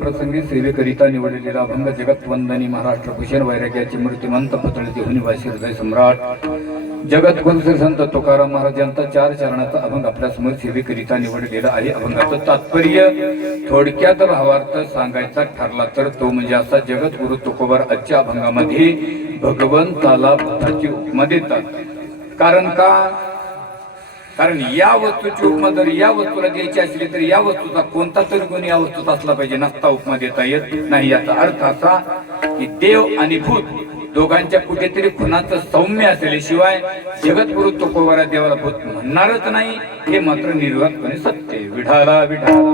प्रसंगी सेवेकरिता निवडलेला अभंग जगत वंदनी महाराष्ट्र भूषण वैराग्याचे मूर्तिमंत पुतळे देहुनिवासी हृदय सम्राट जगत गुरु संत तुकाराम महाराज यांचा 4 चरणाचा अभंग आपल्या समोर सेवेकरिता निवडलेला आहे. अभंगाचं तात्पर्य थोडक्यात भावार्थ सांगायचा ठरला तर तो म्हणजे असा, जगत गुरु तुकोबार आजच्या अभंगामध्ये भगवंताला भक्ताची उपमा देतात. कारण या वस्तूची उपमा जर या वस्तूला द्यायची असली तर या वस्तूचा कोणता तरी गुण या वस्तूत असला पाहिजे, नसता उपमा देता येत नाही. याचा अर्थ असा की देव आणि भूत दोघांच्या कुठेतरी खुनाचं सौम्य असल्याशिवाय जगद्गुरु तुकोबारा देवाला भूत म्हणणारच नाही, हे मात्र निर्वातपणे सत्य. विठाला विठाला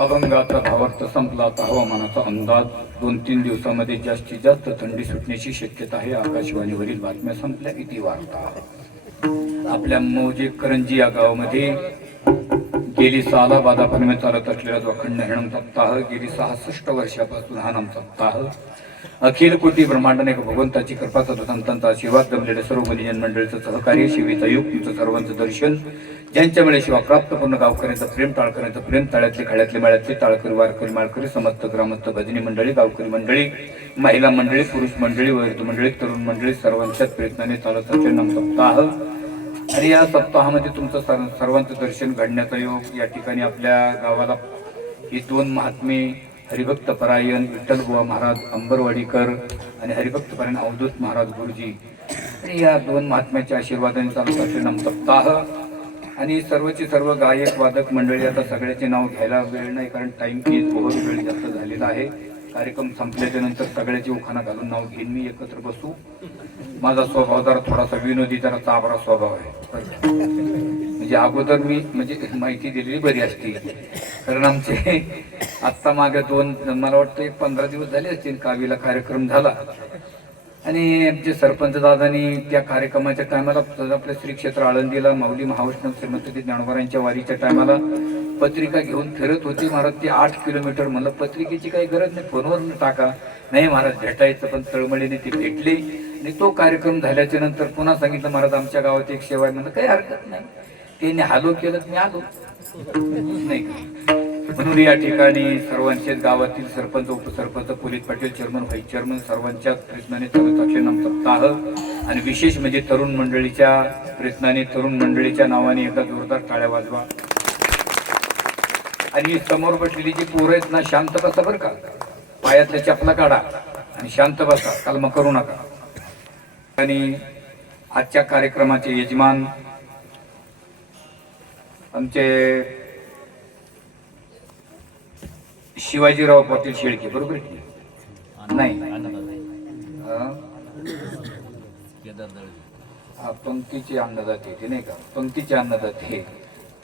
अभंगाचा भावार्थ संपला. आता हवामानाचा अंदाज 2-3 दिवसामध्ये जास्तीत जास्त थंडी सुटण्याची शक्यता आहे. आकाशवाणीवरील बातम्या संपल्या. इति वार्ता. आपल्या मौजे करंजी या गावामध्ये गेली सालाबादापर्यंत चालत असलेला जो अखंड हरिनाम सप्ताह, गेली 66 वर्षापासून हा नाम सप्ताह अखिल कोटी ब्रह्मांडाने भगवंताची कृपा, संतांचा आशीर्वाद, जमलेल्या सर्व बलिजन मंडळीचं सहकार्य, शिवेचा योग, तुमचं सर्वांचं दर्शन, ज्यांच्यामुळे शिवा प्राप्त पूर्ण गावकऱ्यांचं प्रेम, टाळकऱ्यांचं प्रेम, तळ्यातले खड्यातले मळ्यातले टाळकरी, वारकरी, माळकरी, समस्त ग्रामस्थ, भजनी मंडळी, गावकरी मंडळी, महिला मंडळी, पुरुष मंडळी, वयोवृद्ध मंडळी, तरुण मंडळी सर्वांच्याच प्रयत्नाने चालत असलेले नाम सप्ताह. आणि या सप्ताहामध्ये तुमचं सर्वांचं दर्शन घडण्याचा योग. या ठिकाणी आपल्या गावाला ही 2 महात्मे, हरिभक्त परायण विठ्ठल बुवा महाराज अंबरवाडीकर आणि हरिभक्त परायण अवधूत महाराज गुरुजी, आणि या 2 महात्म्याच्या आशीर्वादाने चालत असलेले नाम सप्ताह. आणि सर्वची सर्व गायक वादक मंडळी, आता सगळ्याचे नाव घ्यायला वेळ नाही कारण टाइम बहुत वेळ जास्त झालेला आहे. कार्यक्रम संपल्याच्या नंतर सगळ्याची उखाणा घालून नाव घेईन मी, एकत्र बसू. माझा स्वभाव जरा थोडासा विनोदी, जरा चाबरा स्वभाव आहे. म्हणजे अगोदर मी माहिती दिलेली बरी असती, कारण आमचे आत्ता मागे 2 मला वाटतं 15 दिवस झाले असतील कावीला कार्यक्रम झाला. आणि आमचे सरपंच दादानी त्या कार्यक्रमाच्या टायमाला आपल्या श्री क्षेत्र आळंदीला माऊली महावैष्णव श्रीमंत ज्ञानोबारांच्या वारीच्या टायमाला पत्रिका घेऊन फिरत होती. महाराज ते 8 किलोमीटर. म्हणलं पत्रिकेची काही गरज नाही, फोनवर टाका. नाही महाराज भेटायचं, पण तळमळीने ती भेटली. आणि तो कार्यक्रम झाल्याच्या नंतर पुन्हा सांगितलं, महाराज आमच्या गावात एक सेवा आहे. म्हणलं काही हरकत नाही. त्यांनी हालो केलं, मी आलो नाही. म्हणून या ठिकाणी सर्वांचेच गावातील sarpanch, upsarpanch, police patil, chairman, vice chairman सर्वांच्याच प्रयत्नाने चालत असलेले नाम सप्ताह. आणि विशेष म्हणजे तरुण मंडळीच्या प्रयत्नाने, तरुण मंडळीच्या नावाने एकदा जोरदार टाळ्या वाजवा. आणि समोर बसलेली जी पोरं आहेत ना, शांत बसा बरं का. पायातल्या चपला काढा आणि शांत बसा, कलमा करू नका. आणि आजच्या कार्यक्रमाचे यजमान आमचे शिवाजीराव पाटील शेळके, बरोबर नाही? पंक्तीचे अन्नदाते ते नाही का, पंक्तीचे अन्नदाते,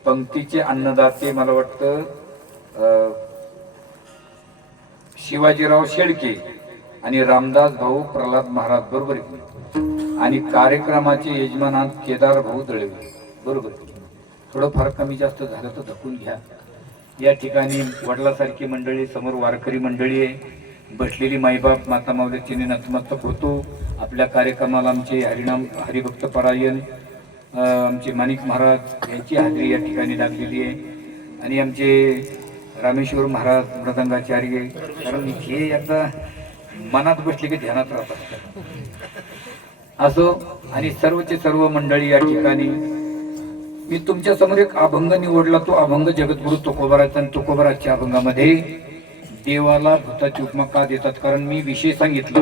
पंक्तीचे अन्नदाते मला वाटतं शिवाजीराव शेळके आणि रामदास भाऊ प्रल्हाद महाराज बरोबर आहे. आणि कार्यक्रमाचे यजमान आहात केदार भाऊ दळवे बरोबर आहे. थोडंफार कमी जास्त झालं तर धकून घ्या. या ठिकाणी वडिलासारखी मंडळी, समोर वारकरी मंडळी आहे, बसलेली माईबाप माता माऊलीची नतमस्तक होतो. आपल्या कार्यक्रमाला आमचे हरिनाम हरिभक्त परायण आमचे माणिक महाराज यांची हाजरी या ठिकाणी लागलेली आहे. आणि आमचे रामेश्वर महाराज मृदंगाचार्य, कारण हे एकदा मनात बसले की ध्यानात राहतात असो. आणि सर्वचे सर्व मंडळी या ठिकाणी. मी तुमच्या समोर एक अभंग निवडला, तो अभंग जगद्गुरु तुकोबाराचा. आणि तुकोबाराच्या अभंगामध्ये देवाला भूताची उपमा का देतात, कारण मी विषय सांगितला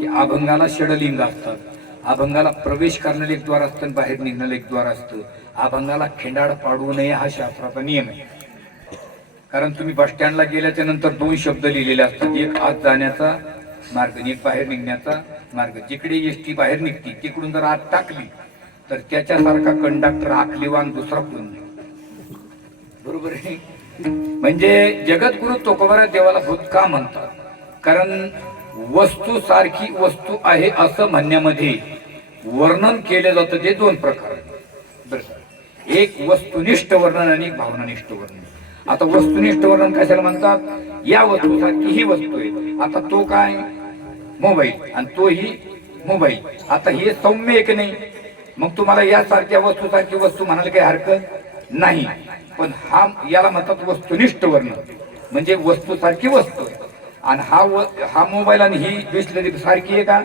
की अभंगाला षडलिंग असतात, अभंगाला प्रवेश करणारे एक द्वार असतं, बाहेर निघणारे एक द्वार असतं. अभंगाला खिंडाळ पाडू नये हा शास्त्राचा नियम आहे. कारण तुम्ही बस स्टँडला गेल्याच्या नंतर 2 शब्द लिहिलेले असतात, एक आत जाण्याचा मार्ग आणि एक बाहेर निघण्याचा मार्ग. जिकडे एसटी बाहेर निघते तिकडून जर आत टाकली तर त्याच्यासारखा कंडक्टर आखलीवान दुसरा कोण नाही, बरोबर आहे. म्हणजे जगद्गुरु तुकोबारा देवाला भूत का म्हणतात, कारण वस्तू सारखी वस्तू आहे असं म्हणण्यामध्ये वर्णन केलं जातं ते 2 प्रकार बरं. एक वस्तुनिष्ठ वर्णन आणि एक भावनानिष्ठ वर्णन. आता वस्तुनिष्ठ वर्णन कशाला म्हणतात, या वस्तू सारखी ही वस्तू आहे. आता तो काय मोबाईल आणि तो ही मोबाईल, आता हे सौम्य एक नाही. मग तुम्हाला यासारख्या वस्तू सारखी वस्तू म्हणायला काही हरकत नाही. पण हा याला म्हणतात वस्तुनिष्ठ वर्णन, म्हणजे वस्तू सारखी वस्तू आहे. आणि हा मोबाईल आणि ही बिसलरी सारखी आहे का,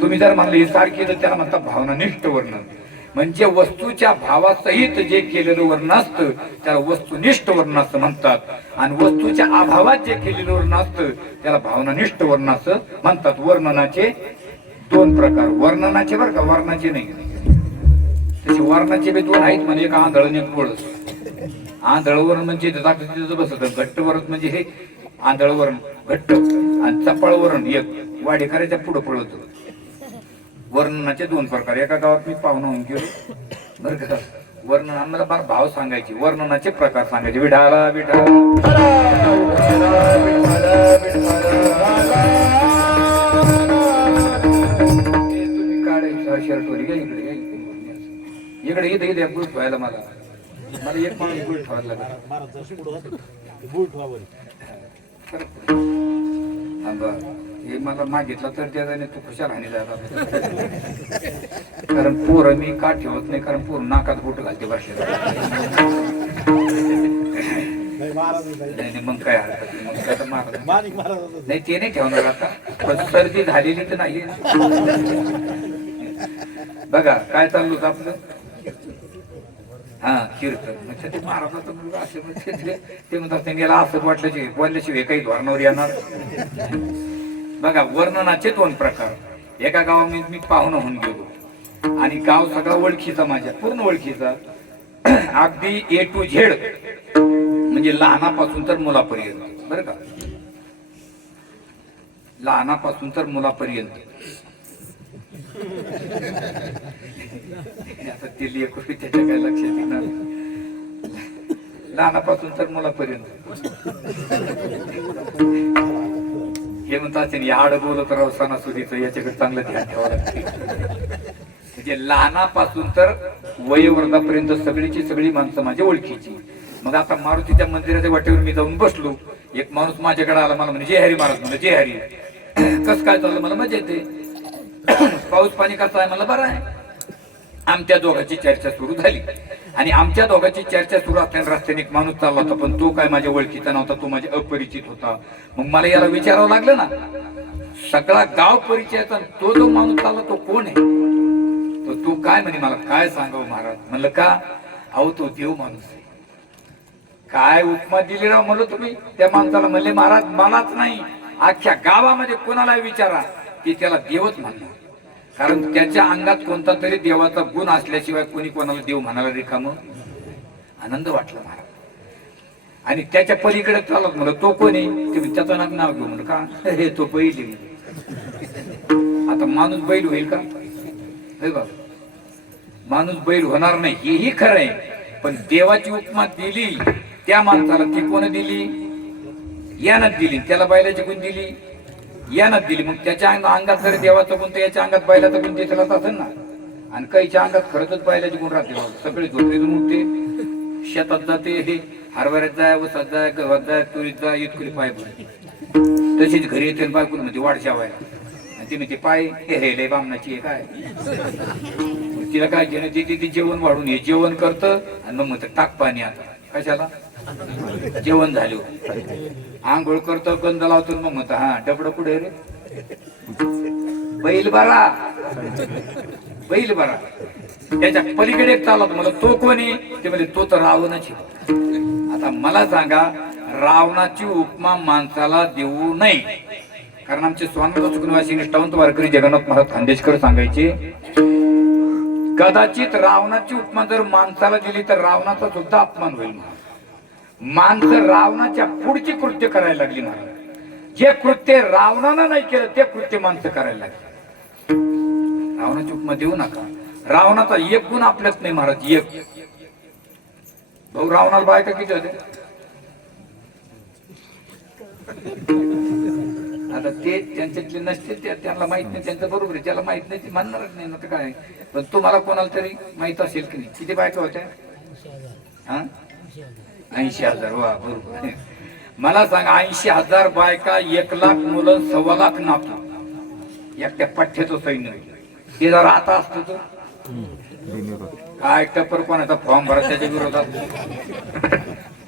तुम्ही जर म्हणलं ही सारखी तर त्याला म्हणतात भावनानिष्ठ वर्णन. म्हणजे वस्तूच्या भावासहित जे केलेलं वर्ण असतं त्याला वस्तुनिष्ठ वर्ण असं म्हणतात. आणि वस्तूच्या अभावात जे केलेलं वर्ण असतं त्याला भावनानिष्ठ वर्ण असं म्हणतात. वर्णनाचे 2 प्रकार, वर्णनाचे बरं का, वर्णाचे नाही. तसे वर्णाचे बी 2 आहेत, म्हणजे एक आंधळ आणि एक बोळस. आंधळ वर्ण म्हणजे बसत, घट्ट वर्ण म्हणजे हे आंधळ वर्ण घट्ट, आणि चपळ वर्ण एक वाडेकराच्या पुढं पळवतो. वर्णनाचे 2 प्रकार. एका गावात मी पाहुणा होऊन गेलो बरं का, वर्णन आम्हाला फार भाव सांगायचे, वर्णनाचे प्रकार सांगायचे. विठाला विठाला तुम्ही काढायचा शर्ट वर इकडे इथे इथे बूट व्हायला मला एक माणूस बूट ठेवायला लागला. हे मला मागितलं तर त्याने तू खुशाल हानी जायला, कारण पोरं मी का ठेवत नाही, कारण पोर नाकात बोट घालते भाषेला. नाही मग काय हरकत नाही, ते नाही ठेवणार आता. पण सर्दी झालेली तर नाही. बघा काय चालू होतं आपलं, हा कीर्तन. ते महाराजाचं मुलगा असे ते म्हणतात याला असं वाटल्याशिवाय बोलल्याशिवाय काही धोरणावर येणार. बघा वर्णनाचे 2 प्रकार. एका गावामध्ये मी पाहुणा होऊन गेलो आणि गाव सगळा ओळखीचा, माझ्या पूर्ण ओळखीचा, अगदी A to Z, म्हणजे लहानापासून तर मुलापर्यंत बरं का, लहानापासून तर मुलापर्यंत. आता ते लेकरू त्याच्या काय लक्षात येणार, लहानापासून तर मुलापर्यंत. हे म्हणतात याड बोलत राव सणासुदीचं, याच्याकडे चांगलं ध्यान ठेवावं लागते. म्हणजे लहानापासून तर वयोवर्धापर्यंत सगळीची सगळी माणसं माझ्या ओळखीची. मग आता मारुतीच्या मंदिराच्या वाटेवर मी जाऊन बसलो, एक माणूस माझ्याकडे आला, मला म्हणजे जय हरी महाराज. म्हणजे जय हरी, कसं काय चाललं, मला मजा येते. पाऊस पाणी कसं आहे, मला बरं आहे. आमच्या दोघांची चर्चा सुरू झाली आणि आमच्या दोघांची चर्चा सुरू असताना रस्त्याने एक माणूस चालला होता, पण तो काय माझ्या ओळखीचा नव्हता, तो माझ्या अपरिचित होता. मग मला याला विचारावं लागलं ना, सगळा गाव परिचयाचा, तो जो माणूस चालला तो कोण आहे, तर तू काय म्हणे, मला काय सांगावं महाराज. म्हणलं का, अहो तो देव माणूस आहे. काय उपमा दिली राव म्हणलं तुम्ही त्या माणसाला. म्हणले महाराज मलाच नाही, अख्ख्या गावामध्ये कोणाला विचारा की त्याला देवच म्हणणार, कारण त्याच्या अंगात कोणता तरी देवाचा गुण असल्याशिवाय कोणी कोणाला देव म्हणायला रिकामं. आनंद वाटला महाराज. आणि त्याच्या पलीकडे चालत म्हणलं तो कोणी, त्याचं नाव घेऊ म्हणलं का, हे तो बैल. आता माणूस बैल होईल का, हे बघ माणूस बैल होणार नाही हेही खरं आहे, पण देवाची उपमा दिली त्या माणसाला ती कोण दिली? यानं दिली. त्याला बैलाची गुण दिली, यानं दिली. मग त्याच्या अंगात जर देवाचा गुण तर याच्या अंगात बैलाचा गुण दिसला असेल ना. आणि काहीच्या अंगात खरंच बैलाची गुण राहते. सगळे झोपडीतून उठते, शेतात जाते, हे हरभऱ्यात जाय, वसात जाय, गव्हात जाय, तुरीत जाय, इतकुली पाय पडते. तशीच घरी येते बायकून म्हणजे वाढशावायला. आणि ती म्हणते पाय हे लय बामणाची आहे काय. तिला काय घेणं, ती जेवण वाढून हे जेवण करतं आणि मग म्हणतं टाक पाणी आता कशाला, जेवण झाले आंघोळ करतो, गंध लावतो, मग म्हणतं हा डबड पुढे रे बैल बरा, बैल बरा. त्याच्या पलीकडे एक चालला मला, तो कोणी? ते म्हणजे तो तर रावणाची. आता मला सांगा, रावणाची उपमा माणसाला देऊ नये. कारण आमचे स्वामी सुखनिवासी निष्ठावंत वारकरी जगन्नाथ महाराज खानदेशकर सांगायचे, कदाचित रावणाची उपमा जर माणसाला दिली तर रावणाचा सुद्धा अपमान होईल. माणसं रावणाच्या पुढची कृत्य करायला लागली महाराज. जे कृत्य रावणानं नाही केलं ते कृत्य माणसं करायला लागली. रावणाची उपमा देऊ नका. रावणाचा एक गुण आपल्यात नाही महाराज, एक. भाऊ रावणाला बायका किती होते? आता ते त्यांच्यातले नसते, त्यांना माहित नाही, त्यांचं बरोबर आहे, त्याला माहित नाही, ते म्हणणारच नाही ना काय. पण तुम्हाला कोणाला तरी माहित असेल की नाही, किती बायका होत्या? हा 80,000. वा बरोबर. मला सांगा 80,000 बायका, 1,00,000 मुलं, 1,25,00,000 नातू, एकट्या पठ्ठ्याचं सैन्य. ते जर आता असतं तर काय टप्पर कोणाचा फॉर्म भरा त्याच्या विरोधात.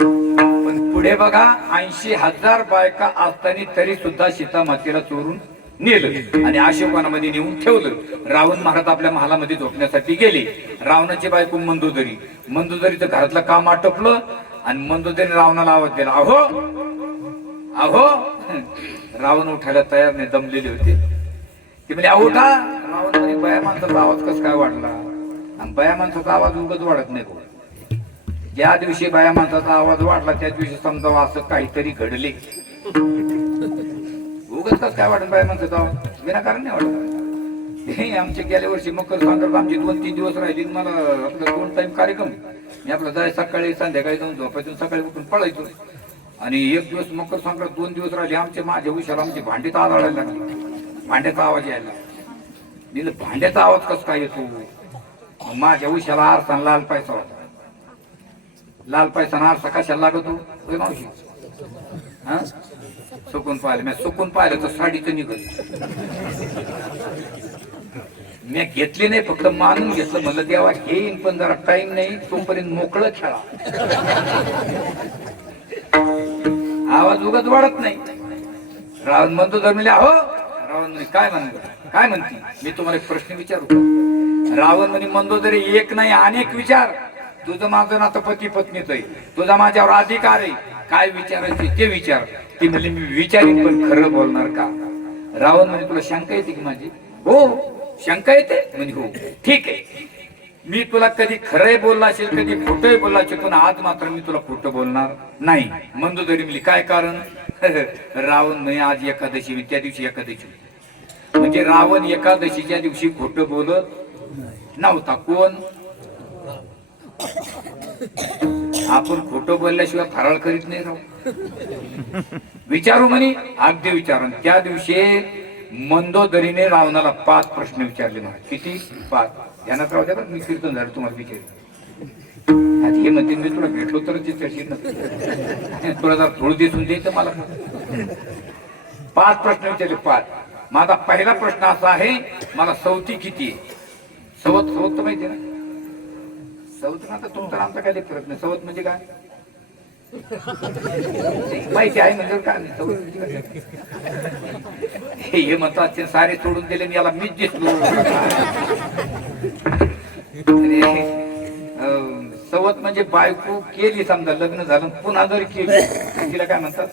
पण पुढे बघा, 80,000 बायका असताना तरी सुद्धा सीता मातेला चोरून नेलं आणि अशोकानामध्ये नेऊन ठेवलं. रावण महाराज आपल्या महालामध्ये झोपण्यासाठी गेले. रावणाची बायको मंदोदरी, मंदोदरीचं घरातलं काम आटपलं आणि मंदोदरी रावणाला आवाज दिला, अहो अहो. रावण उठायला तयार नाही, दमलेले होते. ते म्हणजे अहो उठा. रावण म्हणे बाया माणसाचा आवाज कस काय वाढला? आणि बाया माणसाचा आवाज उगत वाढत नाही. ज्या दिवशी बाया माणसाचा आवाज वाढला त्या दिवशी समजावं असं काहीतरी घडले. उगत कस काय वाटत बाया माणसाचा आवाज? विनाकारण नाही वाटत. हे आमच्या गेल्या वर्षी मकर संक्रांत आमची 2-3 दिवस राहिली. मला आपला 2 टाइम कार्यक्रम. मी आपला जाय सकाळी संध्याकाळी जाऊन झोपायचं, सकाळी उठून पळायचो. आणि एक दिवस मकर संक्रांत 2 दिवस राहिले. माझ्या उशाला आमची भांडीत आदळायला लागली, भांड्याचा आवाज यायला. दिलं भांड्याचा आवाज कस काय येतो? माझ्या उशाला आरसा लाल पैसा होता. लाल पैसा आरसा कशाला लागतो? होय मावशी? हा सुकून पाहिलं मी, सुकून पाहिलं तर साडीचं निघत. मी घेतली नाही, फक्त मानून घेतलं. म्हणलं देवा घेईन पण जरा टाइम नाही, तोपर्यंत मोकळं खेळा. आवाज उगाच वाढत नाही. रावण म्हणतो जर म्हणले अहो. रावण म्हणे काय काय म्हणते? मी तुम्हाला एक प्रश्न विचारू का? रावण म्हणे मंदोदरी एक नाही अनेक विचार. तुझं माझं नातं पती पत्नीच आहे, तुझा माझ्यावर अधिकार आहे, काय विचारायचे ते विचार. ती म्हणली मी विचारीन पण खरं बोलणार का? रावण म्हणे तुला शंका येते की माझी? हो शंका येते म्हणे. हो ठीक आहे, मी तुला कधी खरंय बोलला असेल कधी खोटंही बोलला असेल, पण आज मात्र मी तुला खोटं बोलणार नाही. मंदोदरी म्हणली काय कारण? रावण म्हणे आज एकादशी, मी त्या दिवशी एकादशी. म्हणजे रावण एकादशीच्या दिवशी खोटं बोलत नव्हता. कोण? आपण खोटं बोलल्याशिवाय फराळ करीत नाही राव. विचारू म्हणे अगदी विचारून. त्या दिवशी मंदोदरीने रावणाला 5 प्रश्न विचारले. मला किती? 5. ध्यानात राहू द्या, मी कीर्तन झालं तुम्हाला विचार. हे म्हणते मी तुला भेटलो तर तुला जर थोडं दिसून द्यायचं मला. 5 प्रश्न विचारले. 5. माझा पहिला प्रश्न असा आहे, मला सवती किती आहे? सवत तर माहिती ना? सवत आता तुमचा आमचा काय फरक नाही. सवत म्हणजे काय माहिती आहे म्हणजे काय नाही. सवत म्हणजे हे म्हणतात सारे सोडून दिले आणि याला मीच दिसलो. सवत म्हणजे बायको केली समजा, लग्न झालं पुन्हा जर केली तिला काय म्हणतात?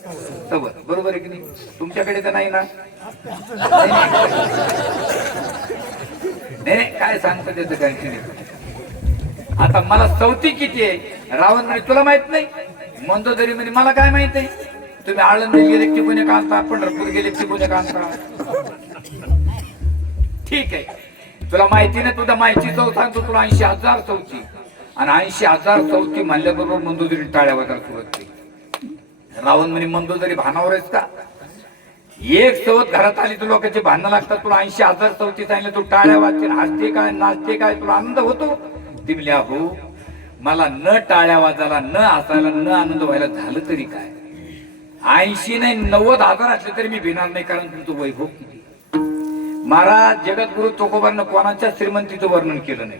सवत. बरोबर आहे की नाही? तुमच्याकडे तर नाही ना? नाही काय सांगतं त्याचं काय? आता मला सवती किती आहे? रावण म्हणजे तुला माहित नाही. मंदोदरी म्हणजे मला काय माहित आहे? तुम्ही आळंदी गेले की पुणे कांता, पंढरपूर गेले की पुणे कांता. ठीक आहे, तुला माहिती नाही, तुझ्या माहिती चव सांगतो तुला 80,000 चौथी. आणि 80,000 चौथी म्हणल्याबरोबर मंदोदरी टाळ्या वाजायला सुरुवात केली. रावण म्हणे मंदोदरी भानावर आहेस का? एक सवत घरात आली तर लोकांचे भांडणं लागतात. तुला 80,000 चौथी सांगितलं, तू टाळ्या वाजते, हसते काय, नाचते काय, तुला आनंद होतो? ती म्हणली अहो मला न टाळ्या वाजायला, न हसायला, न आनंद व्हायला झालं तरी काय, 80 नाही 90,000 असले तरी मी भिणार नाही, कारण तुमचं वैभव किती. महाराज जगद्गुरु तुकोबांना कोणाच्या श्रीमंतीचं वर्णन केलं नाही,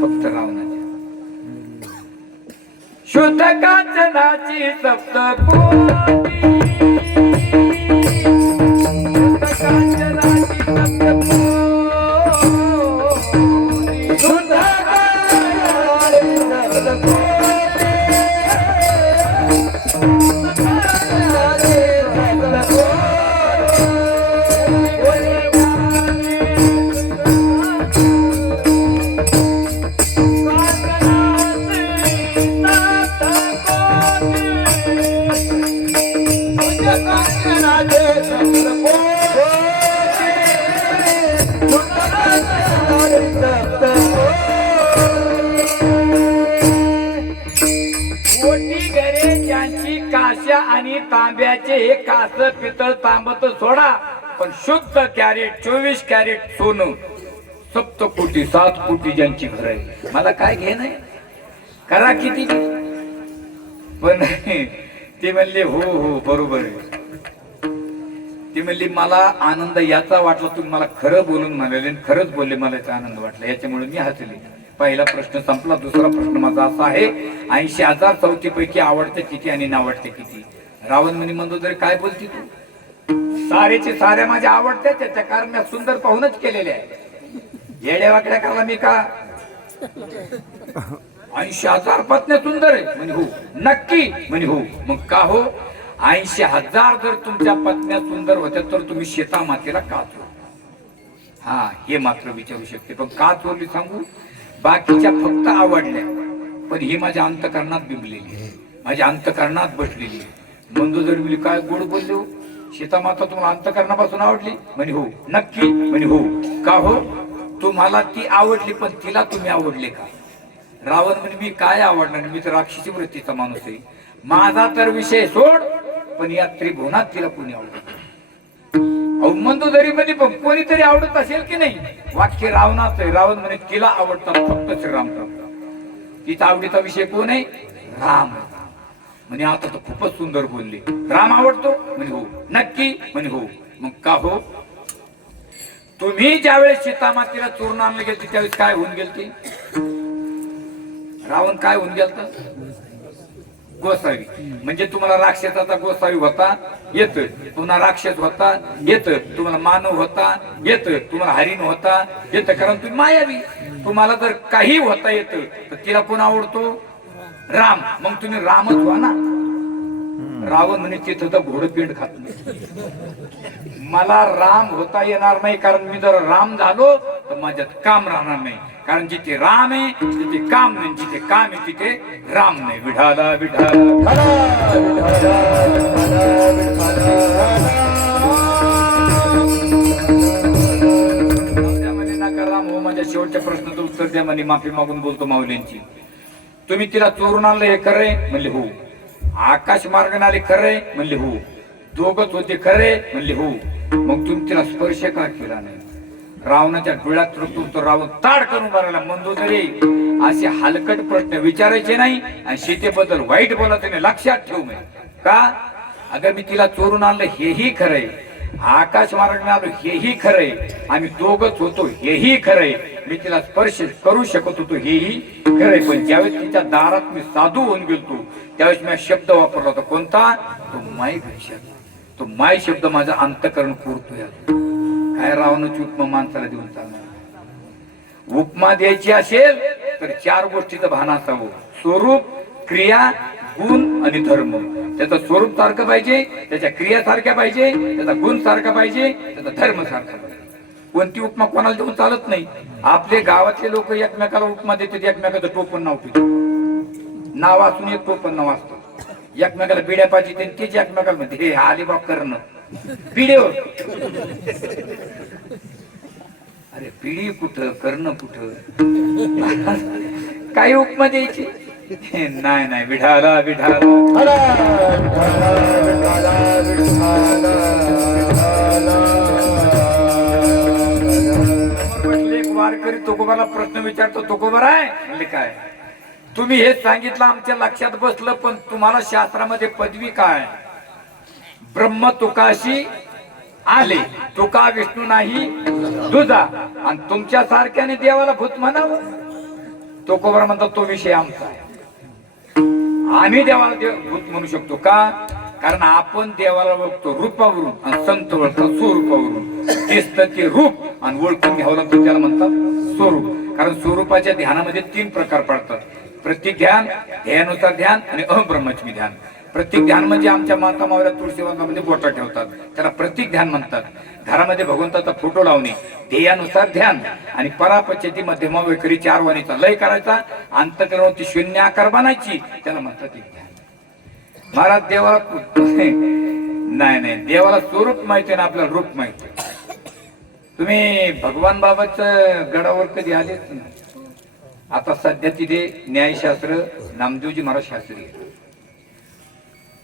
फक्त रावणाच्या. शुद्ध कांचनाची सप्तकोटी, शुद्ध कांचनाची सप्तकोटी, शुद्ध कांचनाची सप्तकोटी. काश्या आणि तांब्याचे हे कास पितळ तांबत सोडा, पण शुद्ध कॅरेट 24 कॅरेट सोनं 7 कोटी 7 कोटी ज्यांची घर आहे, मला काय घे नाही, करा किती. पण ती म्हणली हो हो बरोबर आहे. ती म्हणली मला आनंद याचा वाटला, तुम्ही मला खरं बोलून म्हणाले, खरंच बोलले, मला याचा आनंद वाटला, याच्यामुळे मी हसले. पहिला प्रश्न संपला. दुसरा प्रश्न माझा असा आहे, 80,000 चौथी पैकी आवडते किती आणि नावडते किती? रावण म्हणे मंदोदरी काय बोलती तू? सारेचे साऱ्या माझ्या आवडते, त्याच्या कारण मी सुंदर पाहूनच केलेले आहे. येड्या वाकड्या करायला मी का? 80,000 पत्न्या सुंदर आहे म्हणे हो. नक्की म्हणे हो. मग का हो? 80,000 जर तुमच्या पत्न्या सुंदर होत्या तर तुम्ही शेता मातेला का चोर? हा हे मात्र विचारू शकते, पण का चोरली सांगू? बाकीच्या फक्त आवडल्या, पण ही माझ्या अंतकरणात बिंबलेली, माझ्या अंतकरणात बसलेली. मंदोदरी म्हणली काय गोड बोलले हो, सीता माता तुम्हाला अंतकरणापासून आवडली? म्हणे हो. नक्की? म्हणे हो. का हो? तुम्हाला ती आवडली, पण तिला तुम्ही आवडले का? रावण म्हणे मी काय आवडणार, मी तर राक्षसी वृत्तीचा माणूस आहे, माझा तर विषय सोड, पण या त्रिभुवनात तिला कोणी आवडत? मंदोदरी मध्ये पण कोणीतरी आवडत असेल की नाही? वाक्य रावणाचं आहे. रावण म्हणे तिला आवडतात फक्त श्रीराम. तिचा आवडीचा विषय कोण आहे? राम. म्हणे आता तर खूपच सुंदर बोलले, राम आवडतो? म्हणे हो. नक्की? म्हणे हो. मग का हो? तुम्ही ज्यावेळेस सीता मातेला चोरून आणले गेलते त्यावेळेस काय होऊन गेलते? रावण काय होऊन गेलता? गोसावी. म्हणजे तुम्हाला राक्षसाचा गोसावी होता येत, तुम्हाला राक्षस होता येत, तुम्हाला मानव होता येत, तुम्हाला हरिण होता येत, कारण तुम्ही मायावी. तुम्हाला जर काही होता येत तर तिला कोण आवडतो? राम. मग तुम्ही रामच व्हा ना. रावण म्हणे तिथं तर घोडपिंड खात नाही, मला राम होता येणार नाही, कारण मी जर राम झालो तर माझ्यात काम राहणार नाही, कारण जिथे राम आहे तिथे काम नाही, जिथे काम आहे तिथे राम नाही. विठाला विठाला नका राम हो. माझ्या शेवटच्या प्रश्नाचं उत्तर द्या म्हणे, माफी मागून बोलतो माऊलींची. तुम्ही तिला चोरून आणलं हे खरंय? म्हणले हो. आकाश मार्गाने आले खरंय? म्हणले हो. दोघच होते खरे? म्हणले हो. मग तुम्ही तिला स्पर्श का केला नाही? रावणाच्या डोळ्यात रक्तून रावण ताड करून मारायला. मंदोदरी असे हलकट प्रश्न विचारायचे नाही आणि सीतेबद्दल वाईट बोलायचं नाही, लक्षात ठेव. मी का? अगं मी तिला चोरून आणलं हेही खरंय, आकाश मार्गाने आलो हेही खरंय, आम्ही दोघच होतो हेही खरंय, मी तिला स्पर्श करू शकत होतो हेही खरंय, पण ज्यावेळेस तिच्या दारात मी साधू होऊन गेलतो त्यावेळेस मी शब्द वापरला होता. कोणता? तो माय भाषा. तो माय शब्द माझं अंतकरण कोरतोय. काय रावणाची उपमा माणसाला देऊन चालणार? उपमा द्यायची असेल तर 4 गोष्टीचं भान असावं: स्वरूप, क्रिया, गुण आणि धर्म. त्याचं स्वरूप सारखं पाहिजे, त्याच्या क्रिया सारख्या पाहिजे, त्याचा गुण सारखा पाहिजे, त्याचा धर्म सारखा पाहिजे. कोणती उपमा कोणाला देऊन चालत नाही. आपले गावातले लोक एकमेकाला उपमा देतात, एकमेकाचं टोपण नाव ठेवतात. नाव असून एक टोपण नाव असतं. एकमेकाला बिड्या पाहिजे तेच एकमेकाला म्हणते हे अलिबाग करणं बिड्यावर. अरे पिढी कुठं करणं कुठं काही उपमा द्यायची नाही नाही विठाला विठाला एक वारकरी तुकोबाला प्रश्न विचारतो तुकोबा आहे म्हणजे काय तुम्ही हे सांगितलं आमच्या लक्षात बसलं पण तुम्हाला शास्त्रामध्ये पदवी काय ब्रह्म तुकाशी आले तुका विष्णू नाही तुझा आणि तुमच्या सारख्याने देवाला भूत म्हणावं तुकोबा म्हणतात तो विषय आमचा आहे आम्ही देवाला भूत म्हणू शकतो का कारण आपण देवाला ओळखतो रूपावरून आणि संत ओळखतात स्वरूपावरून दिसतं ते रूप आणि ओळखून घ्यावं लागतं त्याला म्हणतात स्वरूप कारण स्वरूपाच्या ध्यानामध्ये 3 प्रकार पडतात प्रत्येक ध्यान ध्येयानुसार ध्यान आणि अब्रह्मचमी ध्यान प्रत्येक ध्यान म्हणजे आमच्या माता मावल्या तुळशीवांगामध्ये बोटा ठेवतात त्याला प्रत्येक ध्यान म्हणतात घरामध्ये भगवंताचा फोटो लावणे ध्येयानुसार ध्यान आणि परापच्यती मध्यमा वैखरी 4 वाणीचा लय करायचा अंतकरणाची 0 आकार बनायची त्याला म्हणतात एक ध्यान महाराज देवाला नाही नाही देवाला स्वरूप माहिती ना आपल्याला रूप माहिती तुम्ही भगवान बाबाचं गडावर कधी आलेच ना आता सध्या तिथे न्यायशास्त्र नामदेवजी महाराज शास्त्री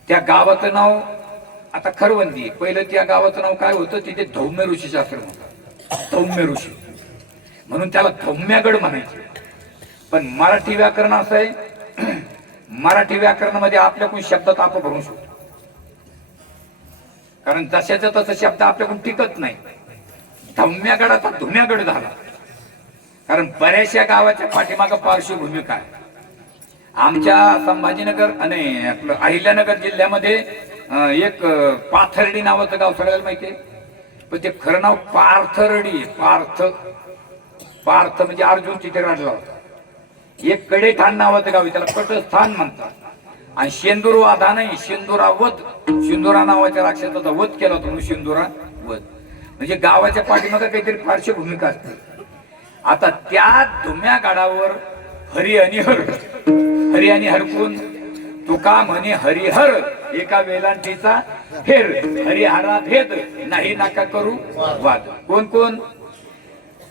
त्या गावाचं नाव आता खरवंदी आहे पहिलं त्या गावाचं नाव काय होतं तिथे धौम्य ऋषी शास्त्र होतं धौम्य ऋषी म्हणून त्याला धौम्यगड म्हणायचे पण मराठी व्याकरण असं आहे मराठी व्याकरणामध्ये आपल्याकडून शब्दात आपण भरू शकतो कारण जशाचा तसा शब्द आपल्याकडून टिकत नाही धौम्यगडाचा धुम्यागड झाला कारण बऱ्याचशा गावाच्या पाठीमागं पार्श्वभूमी काय आमच्या संभाजीनगर आणि आपलं अहिल्यानगर जिल्ह्यामध्ये एक पाथर्डी नावाचं गाव सगळ्याला माहितीये पण ते खरं नाव पार्थर्डी पार्थ पार्थ म्हणजे अर्जुन तिथे राहिला होता एक कडेठाण नावाचं गाव त्याला कटस्थान म्हणतात आणि शेंदुरवादा नाही शेंदुरावध शेंदुरा नावाच्या राक्षसाचा वध केला होता म्हणून शेंदुरा वध म्हणजे गावाच्या पाठीमागे काहीतरी फारशी भूमिका असते आता त्या धुम्या गाडावर हरी आणि हर कोण तुका म्हणे हरिहर एका वेलांटीचा फेर हरिहरा भेद नाही नाका करू वाद कोण कोण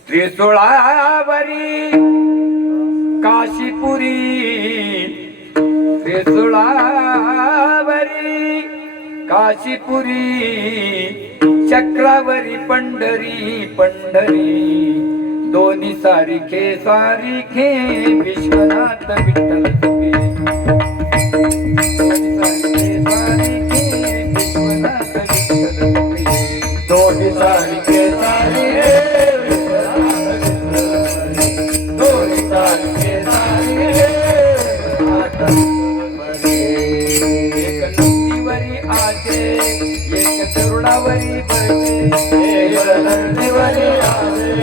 त्रिसुळावरी काशीपुरी त्रिसुळावरी काशीपुरी चक्रावरी पंढरी पंढरी दोन्ही सारिखे सारिखे विश्वनाथ विठ्ठल दोन्ही सारिखे सारिखे दोन्ही सारिखे सारिखे एक नंदीवरी आजे एक गरुडावरी बसते एक नंदीवरी आजे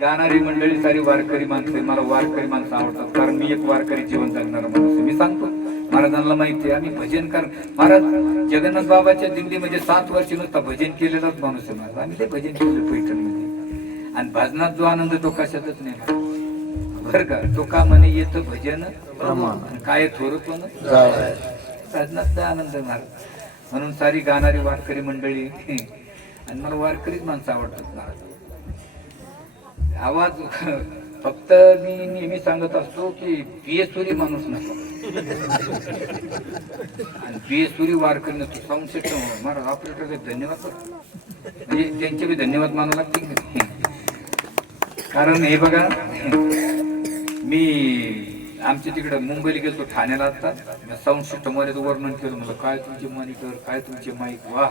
गाणारी मंडळी सारी वारकरी माणसं मला वारकरी माणसं आवडतात कारण मी एक वारकरी जीवन जगणारा माणूस मी सांगतो महाराजांना माहिती आहे आम्ही भजन कर महाराज जगन्नाथ बाबाच्या दिंडीमध्ये 7 वर्ष नुसता भजन केलेलाच माणूस आहे महाराज आम्ही ते भजन केलं पैठणमध्ये आणि भजनात जो आनंद तो कशातच नाही बरं का तो का म्हणे येतं भजन काय थोरत भजनात आनंद महाराज म्हणून सारी गाणारी वारकरी मंडळी आणि मला वारकरीच माणसं आवडतात महाराज आवाज फक्त मी नेहमी सांगत असतो की पियेसुरी माणूस नसतो आणि पियेसुरी वारकरी नसतो साऊंड सिस्टम महाराज ऑपरेटर धन्यवाद म्हणजे त्यांचे बी धन्यवाद मानावं लागतील कारण हे बघा मी आमच्या तिकडे मुंबईला गेलो ठाण्याला आता साऊंड सिस्टम मध्ये वर्णन केलं म्हणलं काय तुमचे मॉनिटर काय तुमचे माईक वा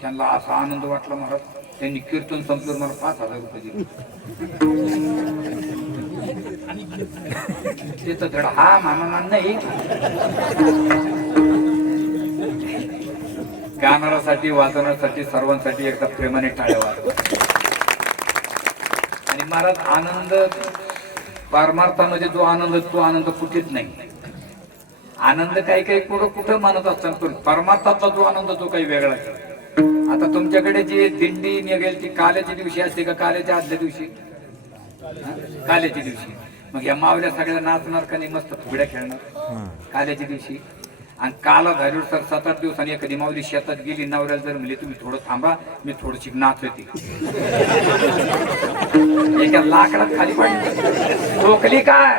त्यांना असा आनंद वाटला महाराज त्यांनी कीर्तन संपलं मला 5,000 रुपये दिले ते तर धड हा मानणार नाही गाणारासाठी वाजवण्यासाठी सर्वांसाठी एकदा प्रेमाने टाळ्या वाजवा आणि महाराज आनंद परमार्थामध्ये जो आनंद तो आनंद कुठेच नाही आनंद काही काही कुठं मानत असतात पण परमार्थातला जो आनंद तो काही वेगळाच आता तुमच्याकडे जी दिंडी निघेल ती काल्याच्या दिवशी असते का काल्याच्या आदल्या दिवशी काल्याच्या दिवशी मग या मावल्या सगळ्या नाचणार का नाही मस्त फुगड्या खेळणार काल्याच्या दिवशी आणि काला झाल्यावर सर 7-8 दिवसांनी एखादी माऊली शेतात गेली नवऱ्याला जर म्हणले तुम्ही थोडं थांबा मी थोडीशी नाचते एका लाकडात खाली पडली ठोकली काय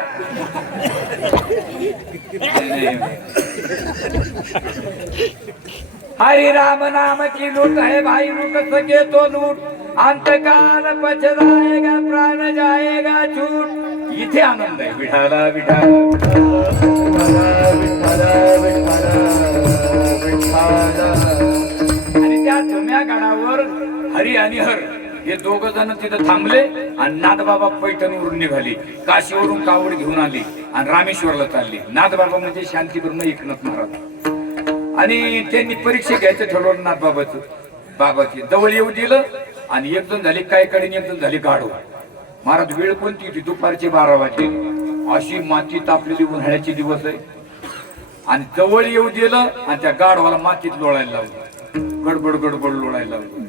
हरि राम नाम की लूट है भाई लूट सके तो लूट अंतकाल बच जाएगा प्राण जाएगा छूट इथे आनंद आहे विठाला विठाला आणि त्या जुन्या गडावर हरी आणि हर हे दोघ जण तिथं थांबले आणि नाथबाबा पैठणवरून निघाले काशीवरून कावड घेऊन आली आणि रामेश्वरला चालली नाथबाबा म्हणजे शांती ब्रह्म एकनाथ महाराज आणि त्यांनी परीक्षा घ्यायचं ठरवलं नाथबाबाचं बाबाची जवळ येऊ दिलं आणि एक जण झाली काय कडे एक जण झाली गाढव महाराज वेळ कोणती होती दुपारचे 12 वाजले अशी माती तापलेली उन्हाळ्याचे दिवस आहे आणि जवळ येऊ दिलं आणि त्या गाढवाला मातीत लोळायला लावलं गडबड गडबड लोळायला लावलं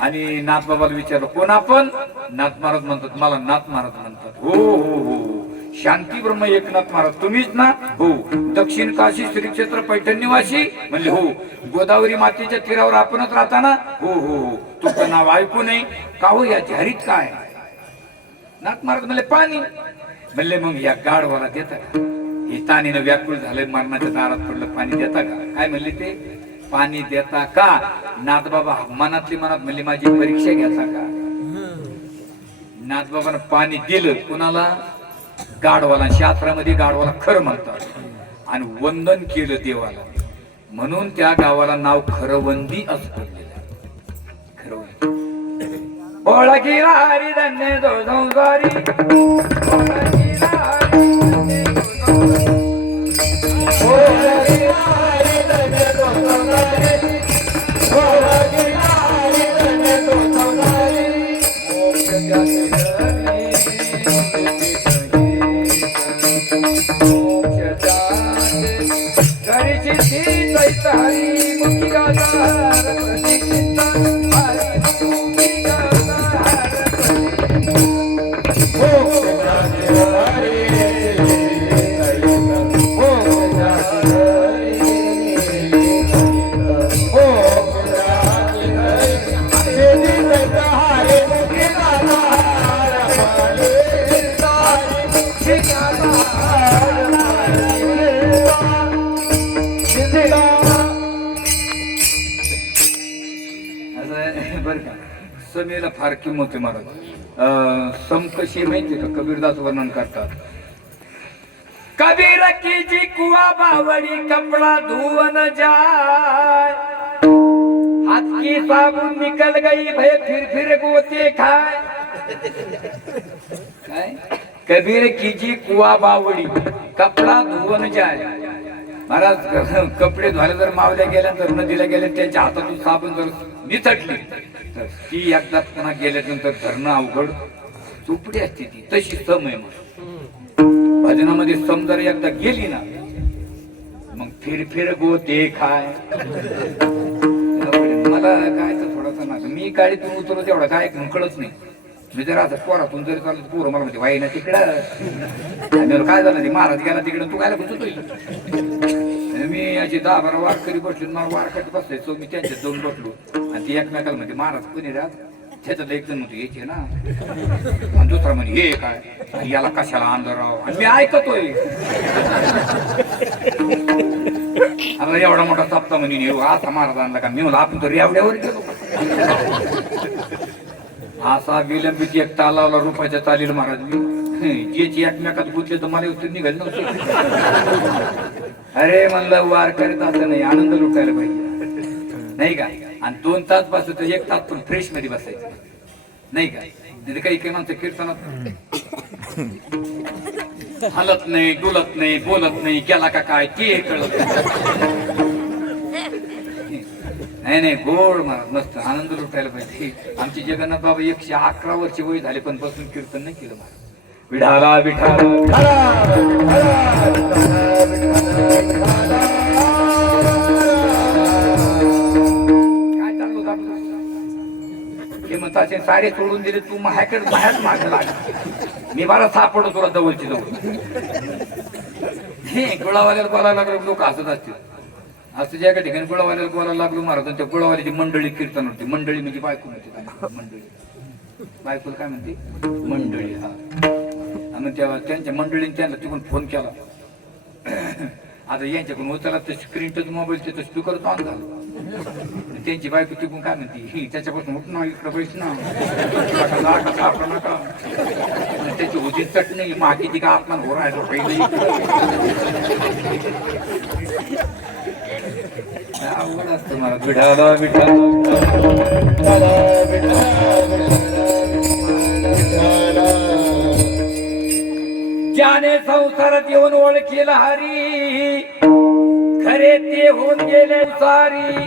आणि नाथबाबाला विचारलं कोण आपण नाथ महाराज म्हणतात मला नाथ महाराज म्हणतात हो हो हो शांती ब्रह्म एकनाथ महाराज तुम्हीच ना हो दक्षिण काशी श्री क्षेत्र पैठण निवासी म्हणले हो गोदावरी मातेच्या तीरावर आपणच राहता ना हो हो हो तुमचं नाव ऐकू नये का हो या झारीत काय नाथ महाराज म्हणले पाणी म्हणले मग या गाढवाला देता का हे तानीनं व्याकुळ झालंय मरणाच्या दारात पडलं पाणी देता का काय म्हणले ते पाणी देता का नाथबाबा मनातली मनात म्हणले माझी परीक्षा घ्यायचा का नाथबाबानं पाणी दिलं कुणाला गाढवाला शास्त्रामध्ये गाढवाला खरं म्हणतात आणि वंदन केलं देवाला म्हणून त्या गावाला नाव खरवंदी असं पडलेलं आहे खरवंदी ओळखीला हरी धन्य दो संसारी ओळखीला हरी धन्य दो संसारी ओळखीला हरी धन्य दो संसारी ओळखीला हरी धन्य दो संसारी मोक्ष त्याचे हरी मुक्ती समेला फार किंमत आहे महाराज सम कशी माहिती का कबीरदास वर्णन करतात कबीर की जी कुआ बावड़ी कपड़ा धुवन जाए हाथ की साबुन निकल गई भय फिर गोते खाए कबीर की जी कुआ बावड़ी कपड़ा धुवन जाए महाराज कपडे धुवायला जर मावल्या गेल्या तर नदीला गेल्या त्यांच्या हातातून साबण जर निचटली तर ती एकदा पुन्हा गेल्यानंतर धरणं अवघड चुपडी असते ती तशी सम आहे मग भजनामध्ये सम जर एकदा गेली ना मग फिर गोते खाय मला काय तर थोडासा ना मी गाडीतून उतरलो तेवढा काय कळत नाही मी जर असं पोरातून जरी चाललो पोरं मला म्हणते वाई ना तिकडं काय झालं ते महाराज गेला तिकडं तू काय बसतोय मी अशी 10-12 वारकरी बसलो मला वारकरी बसायचो मी त्यांच्यात जाऊन बसलो आणि ती एकमेकाला म्हणते महाराज कोणी राहत त्याच्यात एक जण होते यायचे ना आणि दुसरा म्हणजे हे काय याला कशाला आणलं राव आणि मी ऐकतोय आता एवढा मोठा सप्ताह म्हणजे असा महाराज आणला का मी म्हणलं आपण तर एवढ्यावर गेलो असा विलंबित एक ताल लावला रुपयाच्या चालील महाराज मी जेची एकमेकात गुंतले तर मला उत्तर निघाल नव्हतं. अरे म्हणलं वार करीत असं नाही, आनंद लुटायला पाहिजे नाही का. आणि 2 तास बसलं तर 1 तास पण फ्रेश मध्ये बसायचं नाही का. तिथे काही काही माणसं कीर्तनात हलत नाही, डुलत नाही, बोलत नाही, केला का काय ते कळत नाही. नाही गोड महाराज मस्त आनंद लुटायला पाहिजे. आमचे जगन्नाथ बाबा 111 वर्ष वय झाले पण बसून कीर्तन नाही केलं महाराज. विठाला विठाला काय चाललो आपलं हे म्हणता सारे सोडून दिले तू माझ्याकडे बाहेर मागे लाग मी मला सापडतो तुला जवळची जवळ. हे गुळावाल्याला बोलायला लागलो लोक हसत असतील. असं ज्या ठिकाणी गुळावाल्याला बोलायला लागलो महाराज त्या गुळावाल्याची मंडळी कीर्तन होती. मंडळी म्हणजे बायको म्हणते, मंडळी बायकोला काय म्हणते मंडळी. हा मग तेव्हा त्यांच्या मंडळीने त्यांना तिकडून फोन केला. आता यांच्याकडून उचलला तर स्क्रीन टच मोबाईल त्याचा स्पीकर ऑन झाला. त्यांची बायको तिकडून काय म्हणते त्याच्यापासून उठ ना इकडं बैस ना सापडा नका. त्याची होती चटणी मागे ती का आपण हो राहायचो पहिले आवड असतं मला. विठाला ज्याने संसारात येऊन ओळखीला हरी खरे ते होऊन गेले सारी.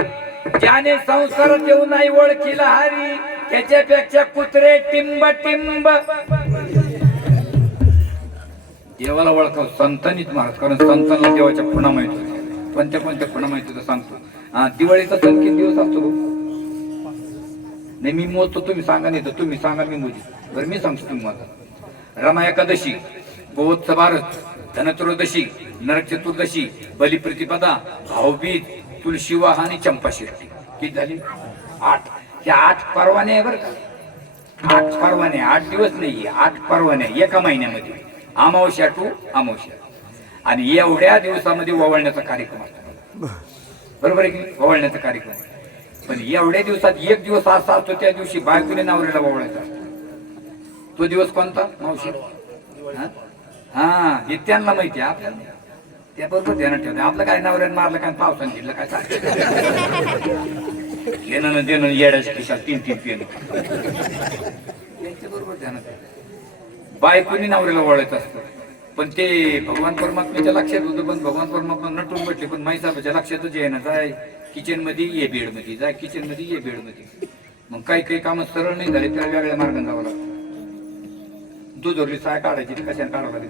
ज्याने संसारात येऊन नाही ओळखीला हरी त्याच्यापेक्षा कुत्रे टिंब टिंब. देवाला ओळखाव संतांनीच महाराज, कारण संतांना देवाच्या खुणा माहित होत्या. कोणत्या खुणा माहित होत्या सांगतो. दिवाळीचा सण किती दिवस असतो नाही मी मोजतो, तुम्ही सांगा नाही तर तुम्ही सांगा मी मोजी. बरं मी सांगतो तुम्हाला. रमा एकादशी, गोवत्स बारस, धनत्रयोदशी, नरक चतुर्दशी, बलिप्रतिपदा, भाऊबीज, तुळशी विवाह आणि चंपाषष्ठी. किती झाली 8. ह्या 8 परवाने आहे बरं का. 8 परवाने, 8 दिवस नाही, 8 परवाने एका महिन्यामध्ये. अमावस्या टू अमावस्या. आणि एवढ्या दिवसामध्ये ओवाळण्याचा कार्यक्रम असतो बरोबर आहे की. ओवाळण्याचा कार्यक्रम पण एवढ्या दिवसात एक दिवस असा असतो त्या दिवशी बायकोने नवऱ्याला ओवाळायचा. तो दिवस कोणता मावशी. हा हे त्यांना माहिती आहे, आपल्याला त्याबरोबर ध्यानात ठेवते. आपलं काय नवऱ्यानं मारलं काय पावसानं घेतलं काय घेणं देणं येड्याच्या खिशात 3-3 पेन त्यांच्याबरोबर ध्यानात ठेवते. बायकोनी नवऱ्याला ओवाळायचं असतं पण ते भगवान परमात्म्याच्या लक्षात होतं. पण भगवान परमात्मा नटून बसले पण माईसाहेबाच्या लक्षातच आहे ना. जाय किचन मध्ये ये बेड मध्ये, जाय किचन मध्ये ये बेड मध्ये. मग काही काही कामं सरळ नाही झाले त्याला वेगळ्या मार्गाने जावं लागतं. दुधोरली साय काढायची ती कशाने काढावं लागेल.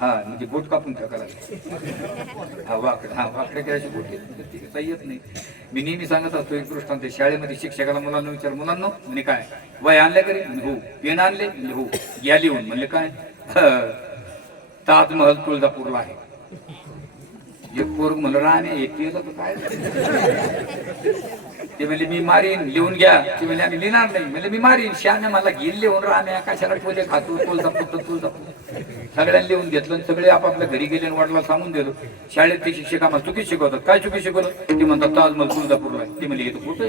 हा म्हणजे बोट कापून टाकायला हा वाकडे करायची बोट येत नाही. मी नेहमी सांगत असतो एक दृष्टांत. शाळेमध्ये शिक्षकाला मुलांना विचार मुलांना म्हणजे काय वय आणले करी हो, पेन आणले म्हणजे हो, या लिहून म्हणले काय ताजमहल तुळजापूरला आहे. एक पोरग म्हणलं राणे येते तर काय ते म्हणले मी मारीन लिहून घ्या. ते म्हणले आम्ही लिहिणार नाही. म्हणजे मी मारीन. श्याने मला घेऊन लिहून राहण्या कशाला ठेवले खातो तुळजापूर. सगळ्यांनी लिहून घेतलं. सगळे आपापल्या घरी गेले आणि वडिलांना सांगून दिलं. शाळेत ते शिक्षक आम्हाला चुकी शिकवतात. काय चुकी शिकवलं ते म्हणतात ताजमहल तुळजापूरला आहे. ते म्हणले येतो कुठे.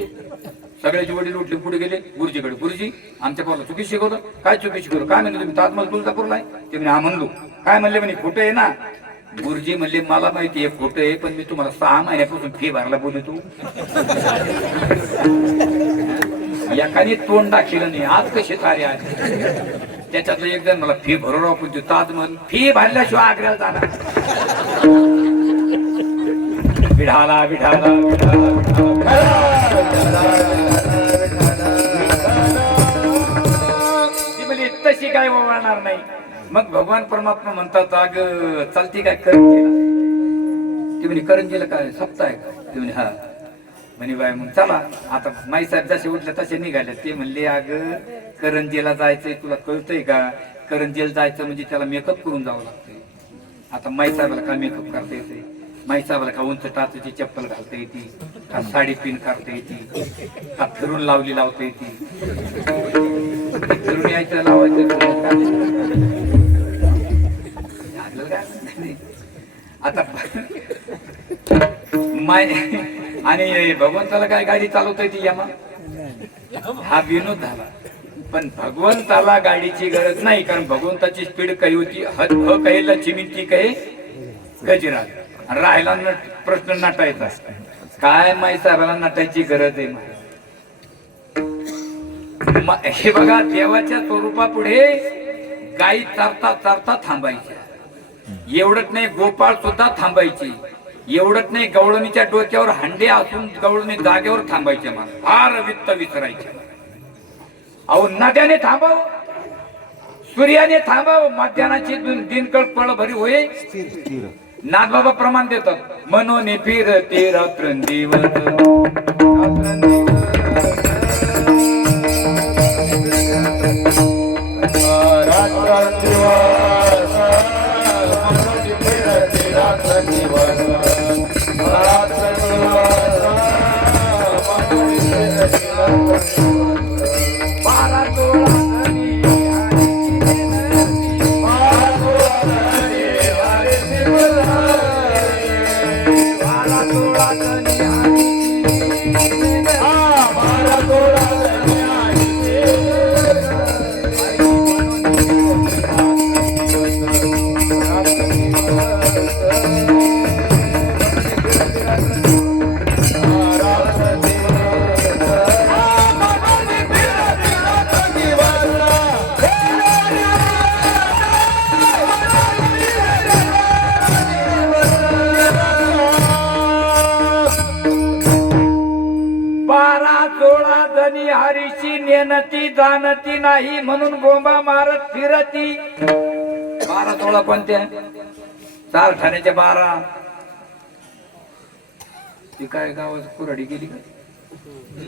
सगळ्याचे वडील उठले पुढे गेले गुरुजीकडे. गुरुजी आमच्या पोराला चुकी शिकवलं. काय चुकी शिकवलं. काय म्हणले तुम्ही ताजमहल तुळजापूरला आहे. ते म्हणजे हा म्हणलो. काय म्हणले म्हणे खोटं आहे ना. गुरुजी म्हणले मला माहिती आहे खोटं आहे पण मी तुम्हाला 6 महिन्यापासून फी भरायला बोलतो. एकाने तोंड दाखिलं नाही. आज कसे सारे आहे त्याच्यातलं एक जण मला फी भरू आपण ताजमहल फी भरल्याशिवाय आग्र्याला जाणार. विठाला विठाला ती म्हणजे तशी काय ओवाळणार नाही. मग भगवान परमात्मा म्हणतात अग चालती काय करंजीला. ते म्हणजे करंजीला काय सप्ताह आहे का. ते म्हणजे हा म्हणे बाय मग चला आता माईसाहेब जसे उठले तसे निघाले. ते म्हणले अग करंजीला जायचंय तुला कळतंय का. करंजीला जायचं म्हणजे त्याला मेकअप करून जावं लागतंय. आता माईसाहेबाला काय मेकअप करता येते. माईसाहेबाला का उंच टाचेची चप्पल घालता येते का साडी पिन करता येते का फिरून लावली लावता येते. फिरून यायचं लावायचं आता आणि भगवंताला काय गाडी चालवता येते यमा? हा विनोद झाला. पण भगवंताला गाडीची गरज नाही, कारण भगवंताची स्पीड काही होती कहेला चिमिती कहे गजरा. राहायला प्रश्न नटायचा काय माई साहेबाला नटायची गरज आहे. हे बघा, देवाच्या स्वरूपापुढे गाई चारता चारता थांबायच्या. एवढंच नाही, गोपाळ सुद्धा थांबायची. एवढंच नाही, गवळणीच्या डोक्यावर हंडे असून गवळणी जागेवर थांबायचे. मला फार वित्त विसरायचे. अहो नद्याने थांबाव, सूर्याने थांबाव, मध्यानाची दिनकळ पळ भरी होय. नाथबाबा प्रमाण देतात, मनोने फिरते रात्रंदिवस हरीची नेनती जाणती नाही, म्हणून बोंबा मारत फिरती. 12-16 कोणत्या? 4 ठाण्याच्या 12. ती काय गावात कुराडी गेली का?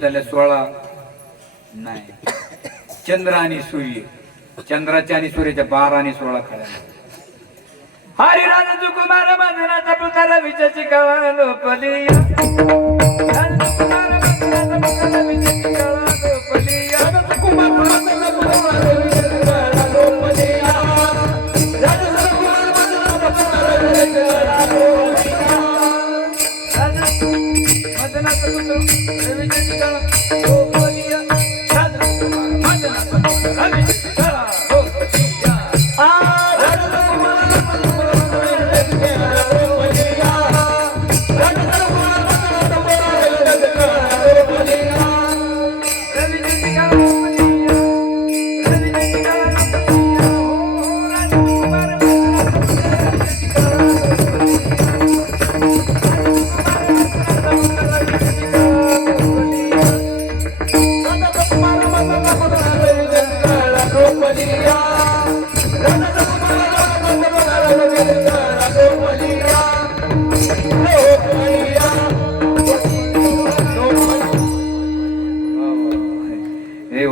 झाल्या 16 नाही. चंद्र आणि सूर्य, चंद्राच्या आणि सूर्याच्या 12 आणि 16 खड्या. हरिराज कुमार मधुनाचा पुतारा विचाची काळा लोपली.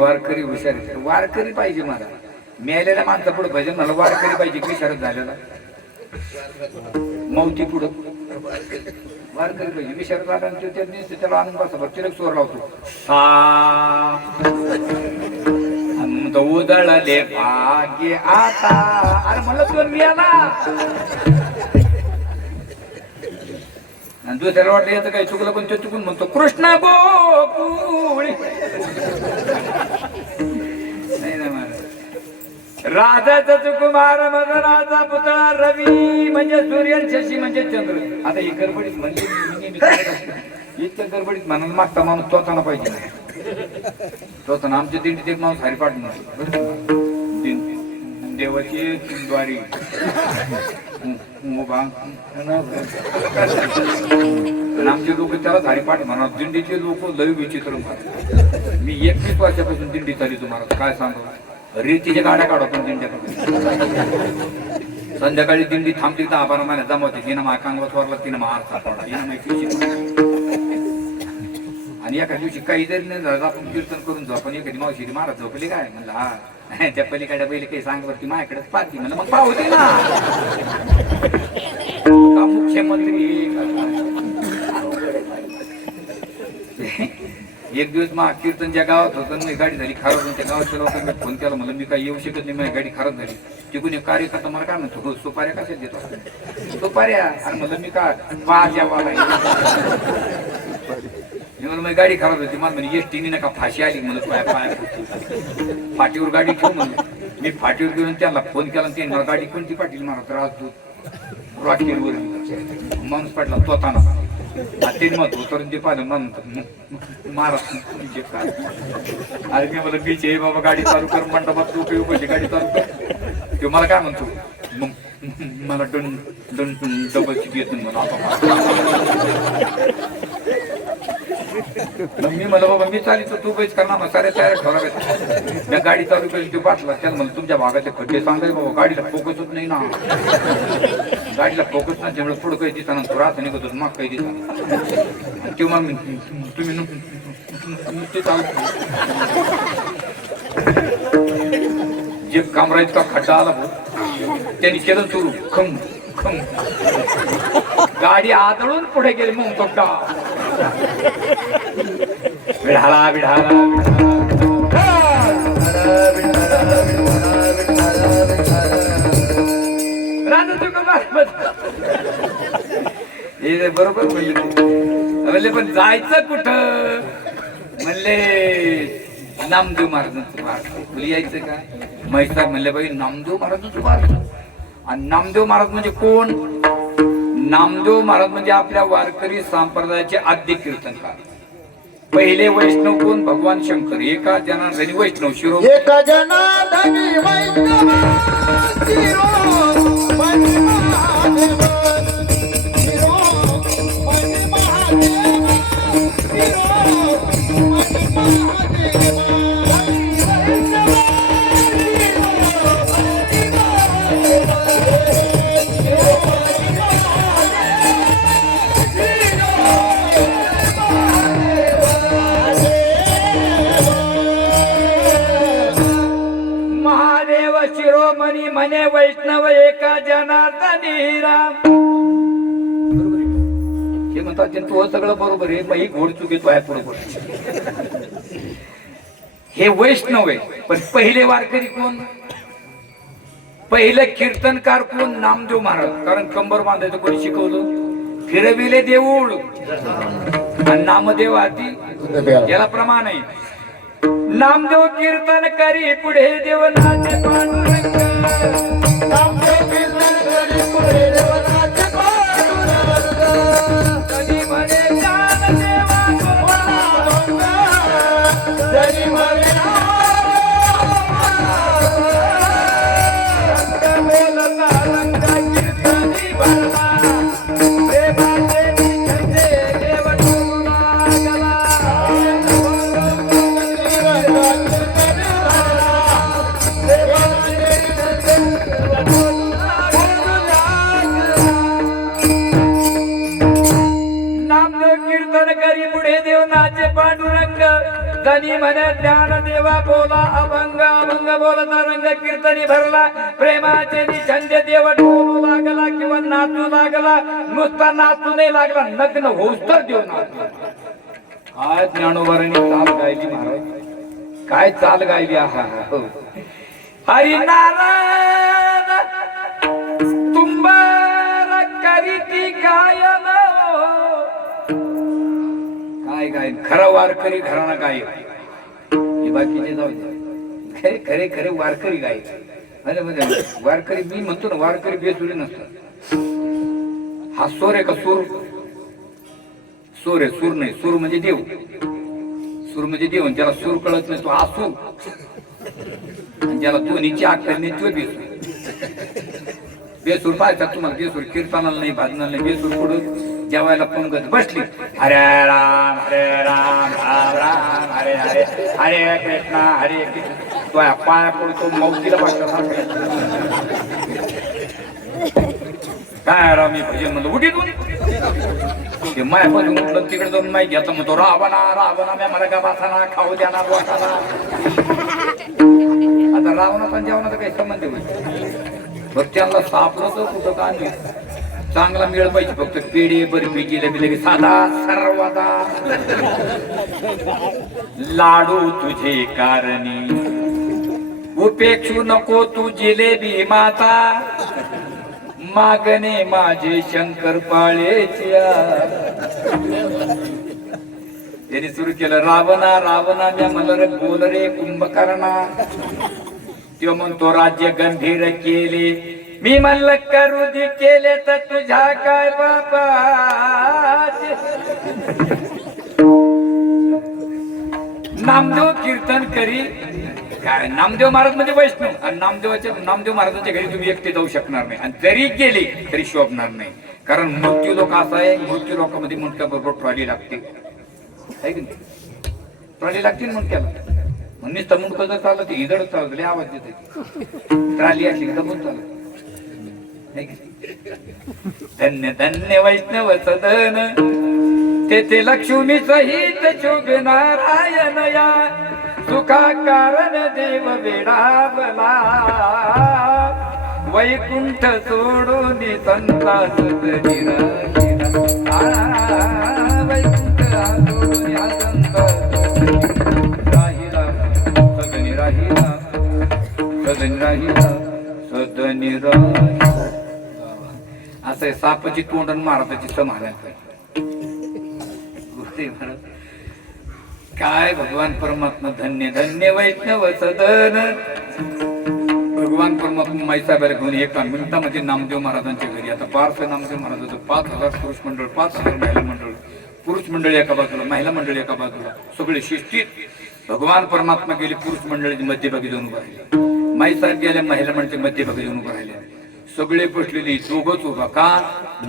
वारकरी हुशार, वारकरी पाहिजे. मला मिळालेल्या माणसा पुढे भजन मला वारकरी पाहिजे. विचारत झालेला मौती पुढं वारकरी पाहिजे. विचारत आला त्याला आनंद बसा तिलक स्वर लावतो. उदळले भाग्य आता. अरे मला तो मिळाला. आणि दुसऱ्याला वाटलं याचं काही चुकलं, पण ते चुकून म्हणतो कृष्ण गोकुळी. नाही ना महाराज. राधाचा कुमार मदनाचा पुतळा रवी म्हणजे सूर्य, शशी म्हणजे चंद्र. आता ही गडबडीत म्हणजे इतक्या गडबडीत म्हणाल मागता माणूस तोचाना पाहिजे. तोचाना आमच्या दिंडीत एक माणूस हरिपाठ म्हणतो. देवाची द्वारी आमचे लोक त्याला हरिपाठ म्हणा. दिंडीचे लोक लय विचित्र म्हणतात. मी 21 वर्षापासून दिंडी चालली. तुम्हाला काय सांगू, रेतीच्या गाड्या काढा पण दिंड्याकडे. संध्याकाळी दिंडी थांबली 10-12 महिन्यात जमवते. तिनं मा कांगवात वरला, तिनं मा आरसा पडला, हिनं माहिती. आणि एका दिवशी काही जरी नाही झालं आपण कीर्तन करून जाऊ. पण एखादी मावशी महाराज झोपली काय म्हणलं. हा त्या पलीकडे पहिले काही सांगवरती माझ्याकडेच पाहती म्हणलं. मग पाहू दे ना. का मुख्यमंत्री एक दिवस मग कीर्तनच्या गावात होतं. मी गाडी झाली खराब. त्या गावाच्या लोकांनी फोन केला. म्हणलं मी काही येऊ शकत नाही, माझी गाडी खराब झाली. तिकडून एक कार्यकर्ता मला काय म्हणतो, हो सुपाऱ्या कशात देतो. सुपाऱ्या. आणि म्हणलं मी काय माझ्यावाला माझी गाडी खराब होती, मला म्हणे एसटीने नका फाशी आली म्हणत पाया फाटीवर गाडी ठेवू म्हणून मी फाटीवर घेऊन त्यांना फोन केला, ते मला गाडी कोणती पाटील महाराज राजदूत रॉकेलवर माणूस पाटला तोताना ते मत उतरून ते पाहिलं म्हणतात महाराज काय अरे मी मला बीच आहे बाबा, गाडी चालू कर मंडपात लोक येऊ कशी गाडी चालू कर. ते मला काय म्हणतो मग मला डन डन डबल चिठी येत मला. मी मला बाबा मी चालितो तू पैसे करणार मग साऱ्या तयार ठेवला मी गाडी चालू केली. ते पाठला त्याला म्हणलं तुमच्या भागाचे खड्डे सांगाय बाबा, गाडीला फोकसच नाही ना, गाडीला फोकस नाही त्यामुळे पुढं काही दिसताना थोडा असं निघत होत मग काही दिसताना किंवा तुम्ही नुसते चालू जे कामराईत का खड्डा आला भाऊ त्यांनी केलं सुरू खम खम, गाडी आदळून पुढे गेली मग तो का विढाला विढाला हे बरोबर म्हणले पण जायचं कुठं म्हणले नामदेव महाराजांचं वार तुला यायचं का म्हैसार म्हणले बाई नामदेव महाराजांचं वार. आणि नामदेव महाराज म्हणजे कोण? नामदेव महाराज म्हणजे आपल्या वारकरी संप्रदायाचे आद्य कीर्तनकार. पहिले वैष्णव कोण? भगवान शंकर. एका जनार्दनी वैष्णव शिरो, एका जनार्दनी वैष्णव शिरो मनी महादेव, शिरो मनी महादेव, शिरो मनी महादेव. शिरोमणी म्हणे वैष्णव एका जनार्दनी राम. हे म्हणतात तू सगळं बरोबर आहे, मग ही घोड चुकीतो आहे बरोबर. हे वैष्णव आहे, पण पहिले वारकरी कोण? पहिले कीर्तनकार कोण? नामदेव महाराज. कारण कंबर बांधायचं कोणी शिकवलं? फिरविले देऊळ आणि नामदेव हाती याला प्रमाण आहे. नामदेव कीर्तन करी पुढे देवनाचे पांडुरंग, नामदेव कीर्तन करी पुढे देवनाचे पांडुरंग. कधी म्हणे ज्ञान देवा भोला, कधी म्हणे बोलता रंग कीर्तनी भरला, प्रेमाचे निखंडे देव टोला गला. पुढे देवनाचे पांडुरंग, जनी म्हणे ज्ञान देवा बोला अभंग, अभंग बोलता रंग कीर्तनी भरला, प्रेमाचे निछंद देव टोलू लागला किंवा नाचू लागला. नुसता नाचू नाही लागला, नग्न होऊस तर देव नाचला. काय ज्ञानोबारांनी चाल गायली महाराज, काय चाल गायली. हरी नारायण तुंबार करीती गायन. काय गायन? खरा वारकरी घराणा गायक. हे बाकीचे जाऊ दे, खरे खरे खरे वारकरी गायक. अरे म्हणजे वारकरी मी म्हणतो ना, वारकरी बेसुरी नसतात. हा सूर आहे का? सूर सूर आहे, सूर नाही. सूर म्हणजे देव, सूर म्हणजे देव. ज्याला सूर कळत नाही तो आसूर, आणि ज्याला दोन्हीची अक्कल नाही तो बेसूर. बेसूर पाहतात तुम्हाला, बेसूर कीर्तनाला नाही, भाजनाला नाही. बेसूर पुढं जेवायला पंगत बसली, हरे राम राम राम हरे हरे, हरे कृष्णा हरे कृष्ण. तो पाया पडतो मौतीला वाटत काय राम मी भजन म्हणलं उठीत ते माय पण उठलं तिकडे जाऊन माहीत घ्यायचं म्हणतो रावणा रावणा मी मला का बसाना खाऊ द्या ना वाटाला. आता रावणाचा जेवणाचा काही संबंध नाही. बघ त्यांना सापलं तर कुठं का नाही, चांगला मिळ पाहिजे. फक्त पेढे बर्फी जिलेबी लगे साधा सर्वादा लाडू तुझे कारणी, उपेक्षू नको तू जिलेबी माता, मागणे माझे शंकर पाळेच्या. त्यांनी सुरू केलं, रावणा रावणा मी म्हणलं रे बोल रे कुंभकर्णा. तो म्हणतो राज्य गंभीर केले, मी म्हणलं करू दे केले तर तुझ्या काय बाबा. नामदेव कीर्तन करी काय, नामदेव महाराज म्हणजे वैष्णव, आणि नामदेव महाराजांच्या घरी तुम्ही एकटे जाऊ शकणार नाही, आणि जरी गेले तरी शोभणार नाही. कारण मृत्यू लोक असा आहे, मृत्यू लोकांमध्ये मुंडक्याबरोबर ट्रॉली लागते, आहे की नाही? ट्रॉली लागते ना मुंडक्याला. म्हणून नुसतं मुंडकं जर चाललं ते इदड चालत लय आवाज देते, ट्रॉली असली की दबून चालत. धन्य धन्य वैष्णव सदन, तेथे लक्ष्मी सहित शोभे नारायण या. सुखा कारण देव वेडावला, वैकुंठ सोडून संता सदनी राहिला. वैकुंठ सोडून या संता राहिला, सदनी राहिला, सदनी राहिला, सदनी राहिला. असं सापाची तोंडण महाराजाची समाधान काय. भगवान परमात्मा धन्य धन्य वैष्णव सदन. भगवान परमात्मा माईसाहेबाला घेऊन एका मिनिटामध्ये नामदेव महाराजांच्या घरी. आता 1200 नामदेव महाराजांचं, 5000 पुरुष मंडळ, 5000 महिला मंडळ. पुरुष मंडळ एका बाजूला, महिला मंडळ एका बाजूला, सगळे शिस्तीत. भगवान परमात्मा गेले पुरुष मंडळाच्या मध्यभागी जाऊन उभा राहिले, माईसाहेब गेल्या महिला मंडळाच्या मध्यभागी जाऊन उभा राहिले. सगळे बसलेले दोघंच उभा. का?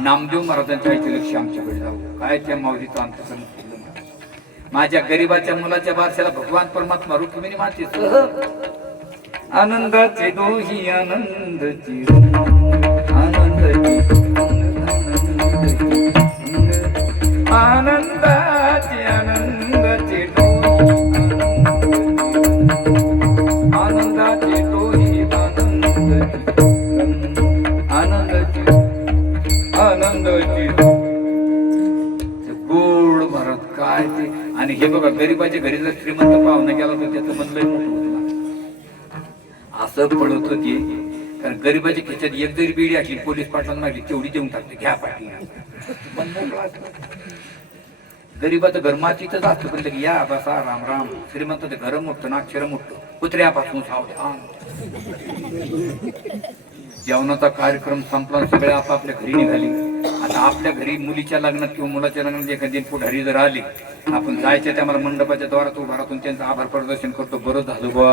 नामदेव महाराजांच्या आईचे लक्ष आमच्याकडे जाऊ. काय त्या माऊलीचं अंतकरण केलं. माझ्या गरीबाच्या मुलाच्या बारशाला भगवान परमात्मा रुक्मिणी मातेसह आनंदाचे दोही आनंदाची आनंदाची आनंदाचे आनंदाचे आनंदाचे दोही आनंदाची आनंदाची गोड भरत काय ते. आणि हे बघा, गरीबाच्या घरी जर श्रीमंत पाहुणा गेला तर त्याचं मन लय मोठं होतं, असं पडत होती. कारण गरीबाच्या खिच्यात एक जरी बिडी असली, पोलीस पाटलांना मागली तेवढी देऊन टाकते, घ्या पाठी. गरीबाचं घर मातीतच असतं, पण लगे या बसा राम राम. श्रीमंताचं घर मोठं ना अक्षर मोठं, कुत्र्यापासून सावधान. जेवणाचा कार्यक्रम संपला, सगळे आपापल्या घरी निघाले. आता आपल्या घरी मुलीच्या लग्नात किंवा मुलाच्या लग्नात एखादी पुढारी जर आली, आपण जायच्या त्या मला मंडपाच्या द्वारात उभा राहून त्यांचं आभार प्रदर्शन करतो. बरं झालं बा,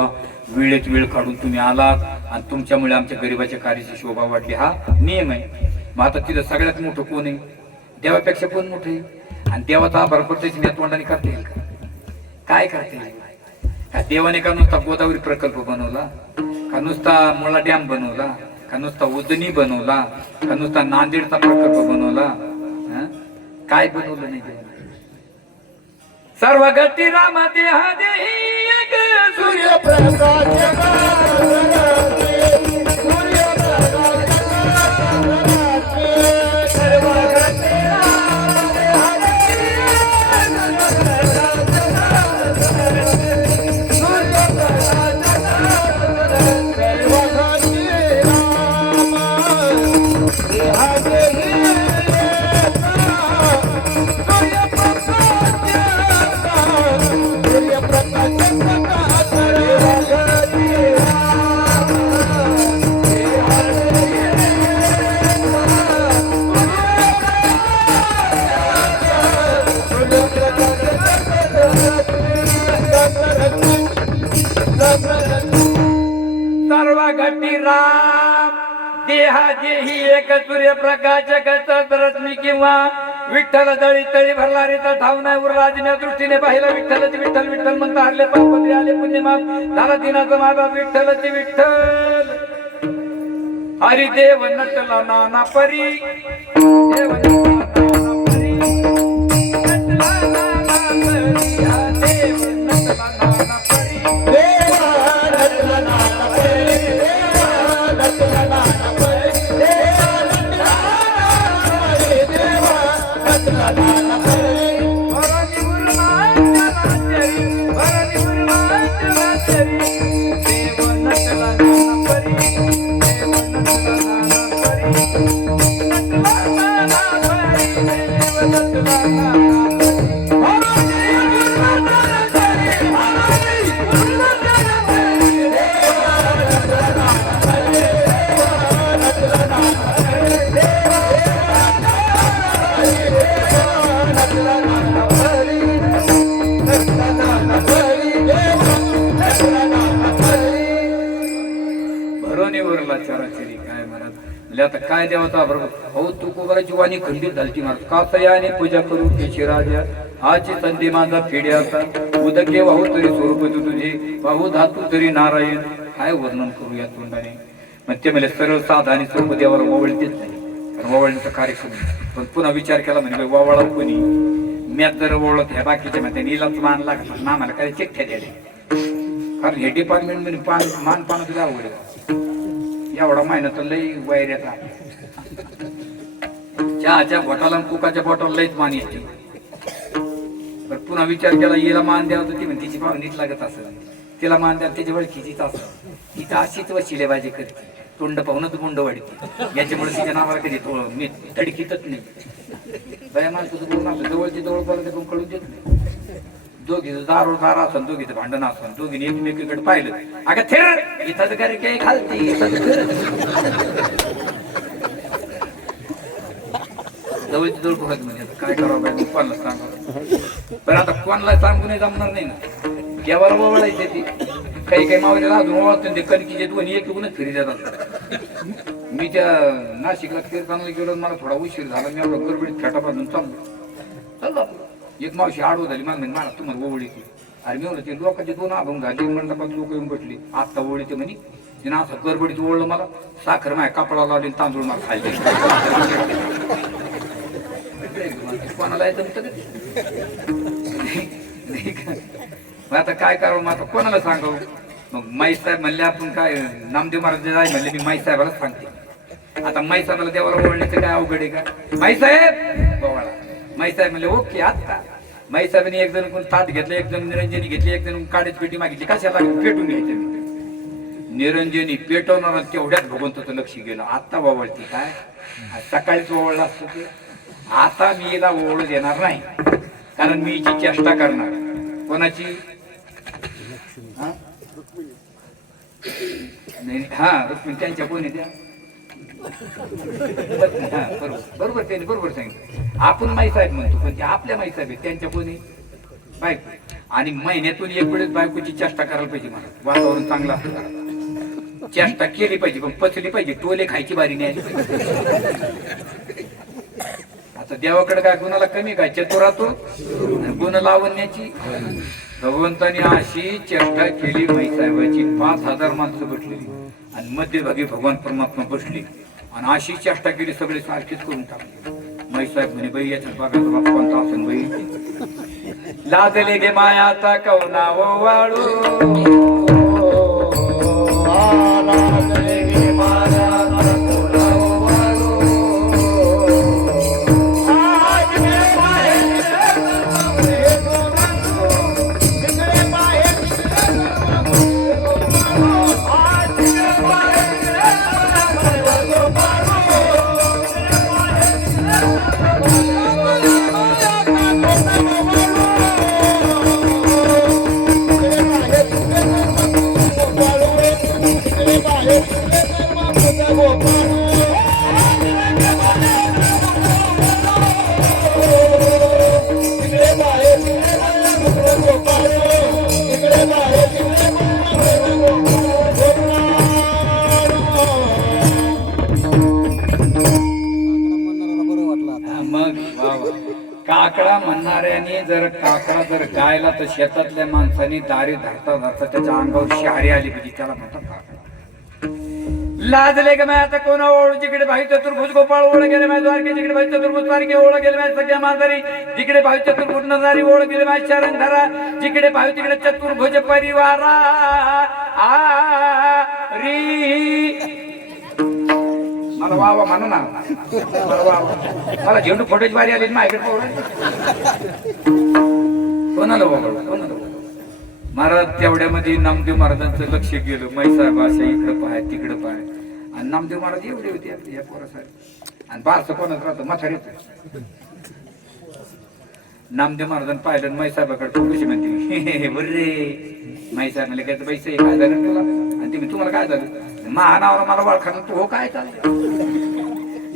वेळेत वेळ काढून तुम्ही आलात आणि तुमच्यामुळे आमच्या गरीबाच्या कार्याची शोभा वाढली. हा नियम आहे. मग आता तिथं सगळ्यात मोठं कोण आहे? देवापेक्षा कोण मोठं आहे? आणि देवाचा आभार प्रदर्शन या तोंडाने करता येईल का? काय करता येईल का? देवाने का नुसता गोदावरी प्रकल्प बनवला, का नुसता मुळा डॅम बनवला, का नुसता उजनी बनवला, का नुसता नांदेडचा प्रकल्प बनवला? काय बनवलं नाही? सर्व गती राम देहा देही एक सूर्यप्रकाश सर्व घटी राम देहा जेही एक सूर्यप्रकाश रश्मी किंवा विठ्ठल दळी तळी भरला रे ठाव नाही उरराजच्या दृष्टीने पाहिलं. विठ्ठलची विठ्ठल विठ्ठल म्हणता हरले पापत्री आले पुण्यमाप झाला दिनाचा माझा विठ्ठलची विठ्ठल. हरिदेव नटला नाना परी, देव नटला नाना परी, नटला नाना परी, हा देव नटला नाना परी, देवा नटला नाना परी, देवा नटला नाना परी, देवा नटला नाना परी, देवा नटला नाना परी. भरणी गुरुनाथच्या नाचरी, भरणी गुरुनाथच्या नाचरी, देव नटला नाना परी, देव नटला नाना परी, नटला नाना परी, देव नटला म्हणले आता काय देवाचा बरोबर हो तुकोबाराची वाणी खंडित झाली महाराज कासयाने पूजा करू केशी राजा आची संधी माझा फेड्याचा उदके वाहू तरी स्वरूप तुझे वाहू धातू तरी नारायण काय वर्णन करू या तोंडाने मग ते म्हणजे सरळ साधा आणि स्वरूप देवाला ओवळतेच नाही कारण ओवळण्याचा कार्यक्रम पण पुन्हा विचार केला म्हणजे वावळा कोणी मॅच जर ओळख ह्या बाकीच्या म्हणते नीलाच मान लागला मामाला काय चिठ्ठ्या द्यायला कारण हे डिपार्टमेंट मध्ये मान पान तुझ्या अवघड एवढा महिना तर लई वैऱ्याचा चहाच्या बोटाला कुकाच्या बोटाला लईच मान येते पण पुन्हा विचार केला हिला मान द्यावा तर ती म्हणते तिची भाव नीट लागत असं तिला मान द्या त्याच्या ओळखीचीच असं तिथं अशीच वशिलेबाजी करते तोंड पाहूनच मुंड वाढते याच्यामुळे तिच्या नावाला कधी मी तडकीतच नाही बया माणसं बोलून असं जवळची जवळ बोलत पण कळून देत नाही दोघीचं दार असन दोघीचं भांडण असन दोघीने एकमेकीकडे पाहिलं अगं थेर इथं घरी काही घालते जवळची जवळ बघत म्हणजे काय करावं पाहिजे कोणाला सांगा पण आता कोणाला सांगू नाही जमणार नाही ना केव्हा ओवळायचे ती काही मावल्याला अजून ओळखतो ते कणकीचे दोन्ही एक येऊनच फिरी देतात मी त्या नाशिकला कीर्तनाला गेलो मला थोडा उशीर झाला मी एवढं गडबडीत फेटापासून चाललो एक मावशी आडवं झाली मला तुम्हाला ओवळी की अरे मी म्हणलं ते लोकांचे दोन अभंग झाले मंडपात लोक येऊन बसली आत्ता ओवळी ते म्हणे तिनं असं गडबडीत ओळलं मला साखर माझ्या कपडा लावली तांदूळ मला खायचे कोणाला येतं मग आता काय करावं मग आता कोणाला सांगावं मग माई साहेब म्हणले आपण काय नामदेव महाराज जाय म्हणले मी माई साहेबालाच सांगते आता माई साहेबाला देवाला ओळण्याचं काय अवघड आहे का माई साहेब बोवाळा माई साहेब म्हणले ओके आता माई साहेबांनी एक जण कोण ताट घेतलं एक जण निरंजनी घेतली एक जण काडीच पेटी मागितली कशाला पेटून घ्यायचं निरंजनी पेटवणार तेवढ्याच भगवंताचं लक्ष गेलं आता ओवळती काय सकाळीच ओवळलं असतं ते आता मी याला ओवळ देणार नाही कारण मी हिची चेष्टा करणार कोणाची हा रुक्मिणी त्यांच्या कोणी द्या बरोबर त्यांनी बरोबर सांगितलं आपण माई साहेब म्हणतो पण ते आपल्या माई साहेब आहेत त्यांच्या कोणी बायको आणि महिन्यातून एक वेळेस बायकोची चेष्टा करायला पाहिजे मला वातावरण चांगलं असतं चेष्टा केली पाहिजे पण पचली पाहिजे टोले खायची बारी नाही आता देवाकडे काय गुणाला कमी काय चतुरातो गुण लावण्याची भगवंताने अशी चेष्टा केली माई साहेबाची 5000 माणसं बसलेली आणि मध्यभागी भगवान परमात्मा बसली आणि अशी चेष्टा केली सगळे सारखीच करून टाकली माई साहेब म्हणे बाई याच्या बघायचा बाप कोणता असेल बाई लाजले गे मायाचा कवना वाळू काकडा म्हणणाऱ्याने जर काकडा जर गायला तर शेतातल्या माणसाने दारी धरता धरता त्याच्या अंगावर शहारी आली पाहिजे त्याला म्हणतात काकडा लाजले का आता कोणा ओळ जिकडे भाई चतुर्भुज गोपाळ ओळ गेले माझ्या द्वारके जिकडे भाई चतुर्भुज द्वारके ओळ गेले माझ्या सगळ्या मांजरी जिकडे भाई चतुर्भुज नजारी ओळ गेले माझ्या शरणधरा जिकडे भाई तिकडे चतुर्भुज परिवारा मला वावा म्हणा ना मला वावा मला झेंडू फोटोची बारी आली माझ्याकडे कोणाला कोणाला महाराज तेवढ्यामध्ये नामदेव महाराजांचं लक्ष गेलं माई साहेब असं इकडं पाहाय तिकडं पाहाय आणि नामदेव महाराज एवढे होते या पोरासाहेब आणि बारसं कोणाच राहतं म्हातारीच नामदेव महाराजांनी पाहिलं माई साहेबाकडे कशी म्हणते बरे माई साहेब म्हणले काय पैसे काय झालं तुला आणि ते तुम्हाला काय झालं महानावर मला ओळखा तू हो काय चाललं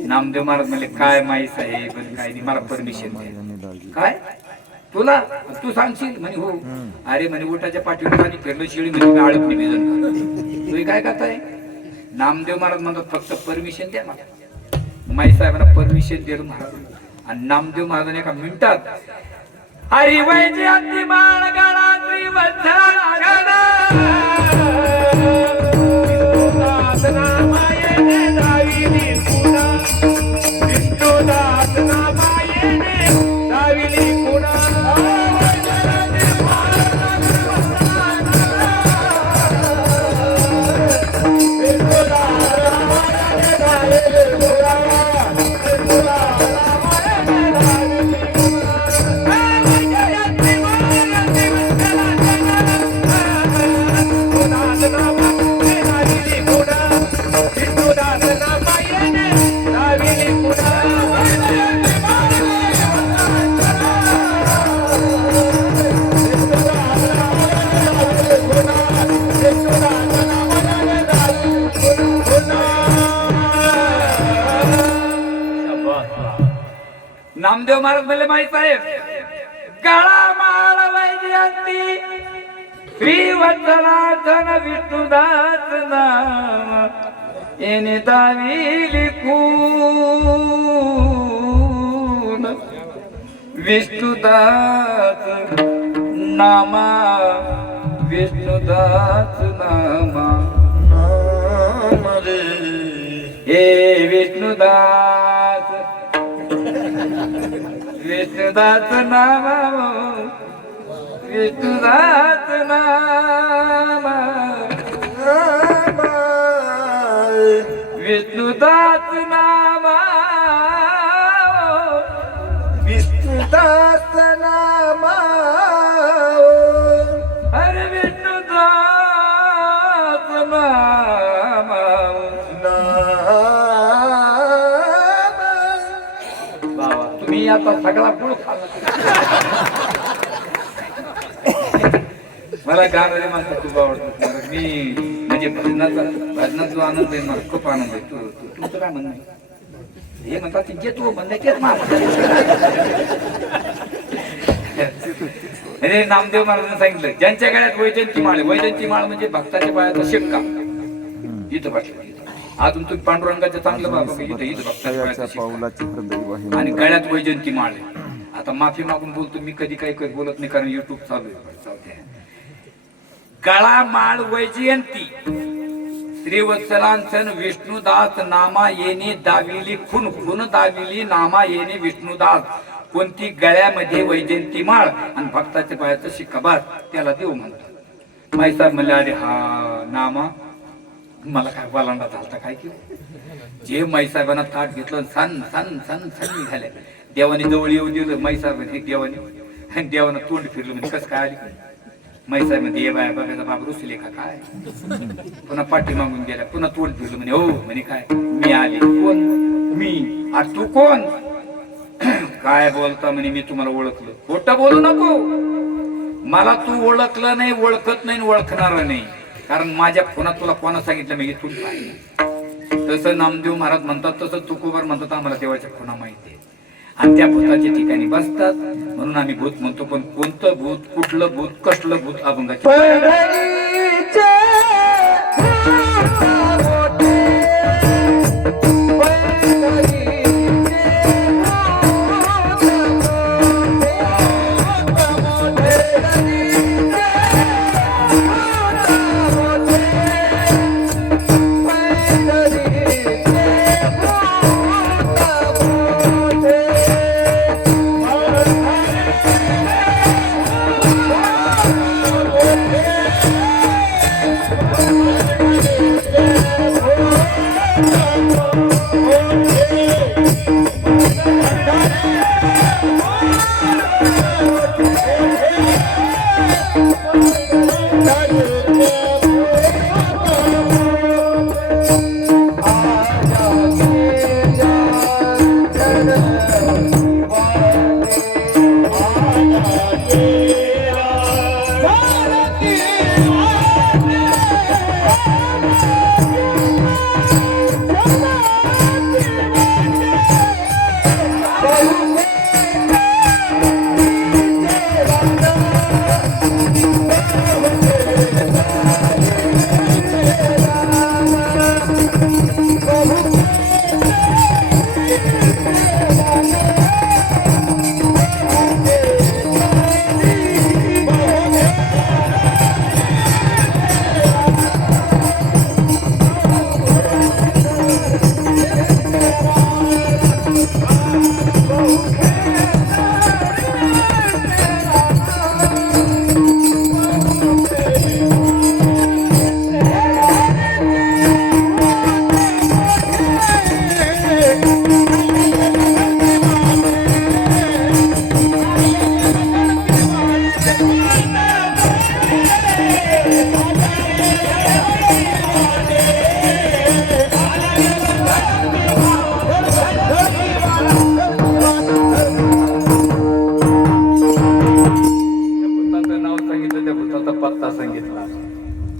नामदेव महाराज म्हणले काय माई साहेब काय नाही मला परमिशन द्या काय तुला तू सांगशील म्हणे हो अरे म्हणे उठाच्या पाठीवर पाणी फिरलं शिळी म्हणजे आळत नाही भिजून तुम्ही काय करताय नामदेव महाराज म्हणतात फक्त परमिशन द्या मला. माई साहेबांना परमिशन दिलं महाराज आणि नामदेव महाराजांनी एका मिनिटात हरी वैजी अति बाळ गळा श्रीवत्सला गळा विष्णुदास नामायने दाविली पुन्हा विष्णुदास नामायने दाविली पुन्हा नामदेव महाराज म्हणले माई साहेब गळा माळ वैजयंती श्रीवत्सनाथन विष्णुदास नाम येणे दाविली खून विष्णुदास नामा विष्णुदास नामा हे विष्णुदास विष्णुदास नाम विष्णुदास नाम विष्णुदास नाम विष्णुदास नाम हरे विष्णुदास नाम बाबा तुम्ही आता सगळा गुळ खाल्ला. मला गाणारे माणसं खूप आवडतात. मी म्हणजे भजनाचा जो आनंद आहे मला खूप आनंद आहे. तुमचं काय म्हणणं आहे? हे म्हणतात जे तू म्हणणं तेच अरे नामदेव महाराजांनी सांगितलं ज्यांच्या गळ्यात वैजयंती माळ आहे. वैजयंती माळ म्हणजे भक्ताच्या पायाचा शिक्का इथं बसला. अजून तुम्ही पांडुरंगाचं चांगलं बाबा इथं भक्ताच्या पायाचा शिक्का आणि गळ्यात वैजयंती माळ आहे. आता माफी मागून बोलतो मी कधी काही बोलत नाही कारण युट्यूब चालू आहे. गळा माळ वैजयंती श्रीवत्सलांसन विष्णुदास नामा येणे दाविली खून खून दाविली नामा येणे विष्णुदास. कोणती गळ्यामध्ये वैजयंती माळ आणि भक्ताच्या पायाचं शिक्काबाज त्याला देव म्हणतात. माई साहेब म्हणले अरे हा नामा मला काय वालांडा झालता काय केलं. जे माई साहेबांना ताट घेतलं सन सन सन सन निघाल्या. देवाने जवळ येऊ दिलं माई साहेबांनी देवाने देवानं तोंड फिरलं म्हणजे कसं काय आली. माई साहेब म्हणजे ये बाया बघायचा बाबा रुसले का काय. पुन्हा पाठी मागून गेल्या पुन्हा तोंड फिरलं म्हणे हो म्हणे काय मी आले कोण मी आज तू कोण काय बोलता म्हणे मी तुम्हाला ओळखलं. खोटं बोलू नको. मला तू ओळखलं नाही ओळखत नाही ओळखणार नाही कारण माझ्या फोनात तुला कोणा सांगितलं मी इथून पाहिजे. तसं नामदेव महाराज म्हणतात तसं तुकोबर म्हणतात आम्हाला देवाच्या खुणा माहिती आहे आणि त्या भूताच्या ठिकाणी बसतात म्हणून आम्ही भूत म्हणतो. पण कोणतं भूत कुठलं भूत कसलं भूत अभंगाचे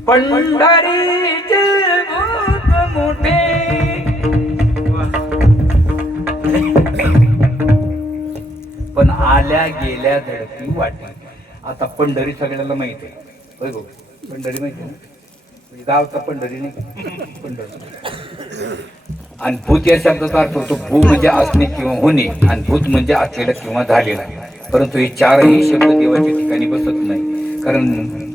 पंढरीचे भूत मोठे. पण आल्या गेल्या धडकी वाटे. आता पंढरी सगळ्याला माहिती आहे. होय गो, पंढरी माहिती आहे ना, गावचा पंढरी नाही, पंढरी. आणि भूत या शब्दाचा अर्थ होतो भू म्हणजे असणे किंवा होणे, आणि भूत म्हणजे असलेलं किंवा झालेला. परंतु हे चारही शब्द देवाच्या ठिकाणी बसत नाही. कारण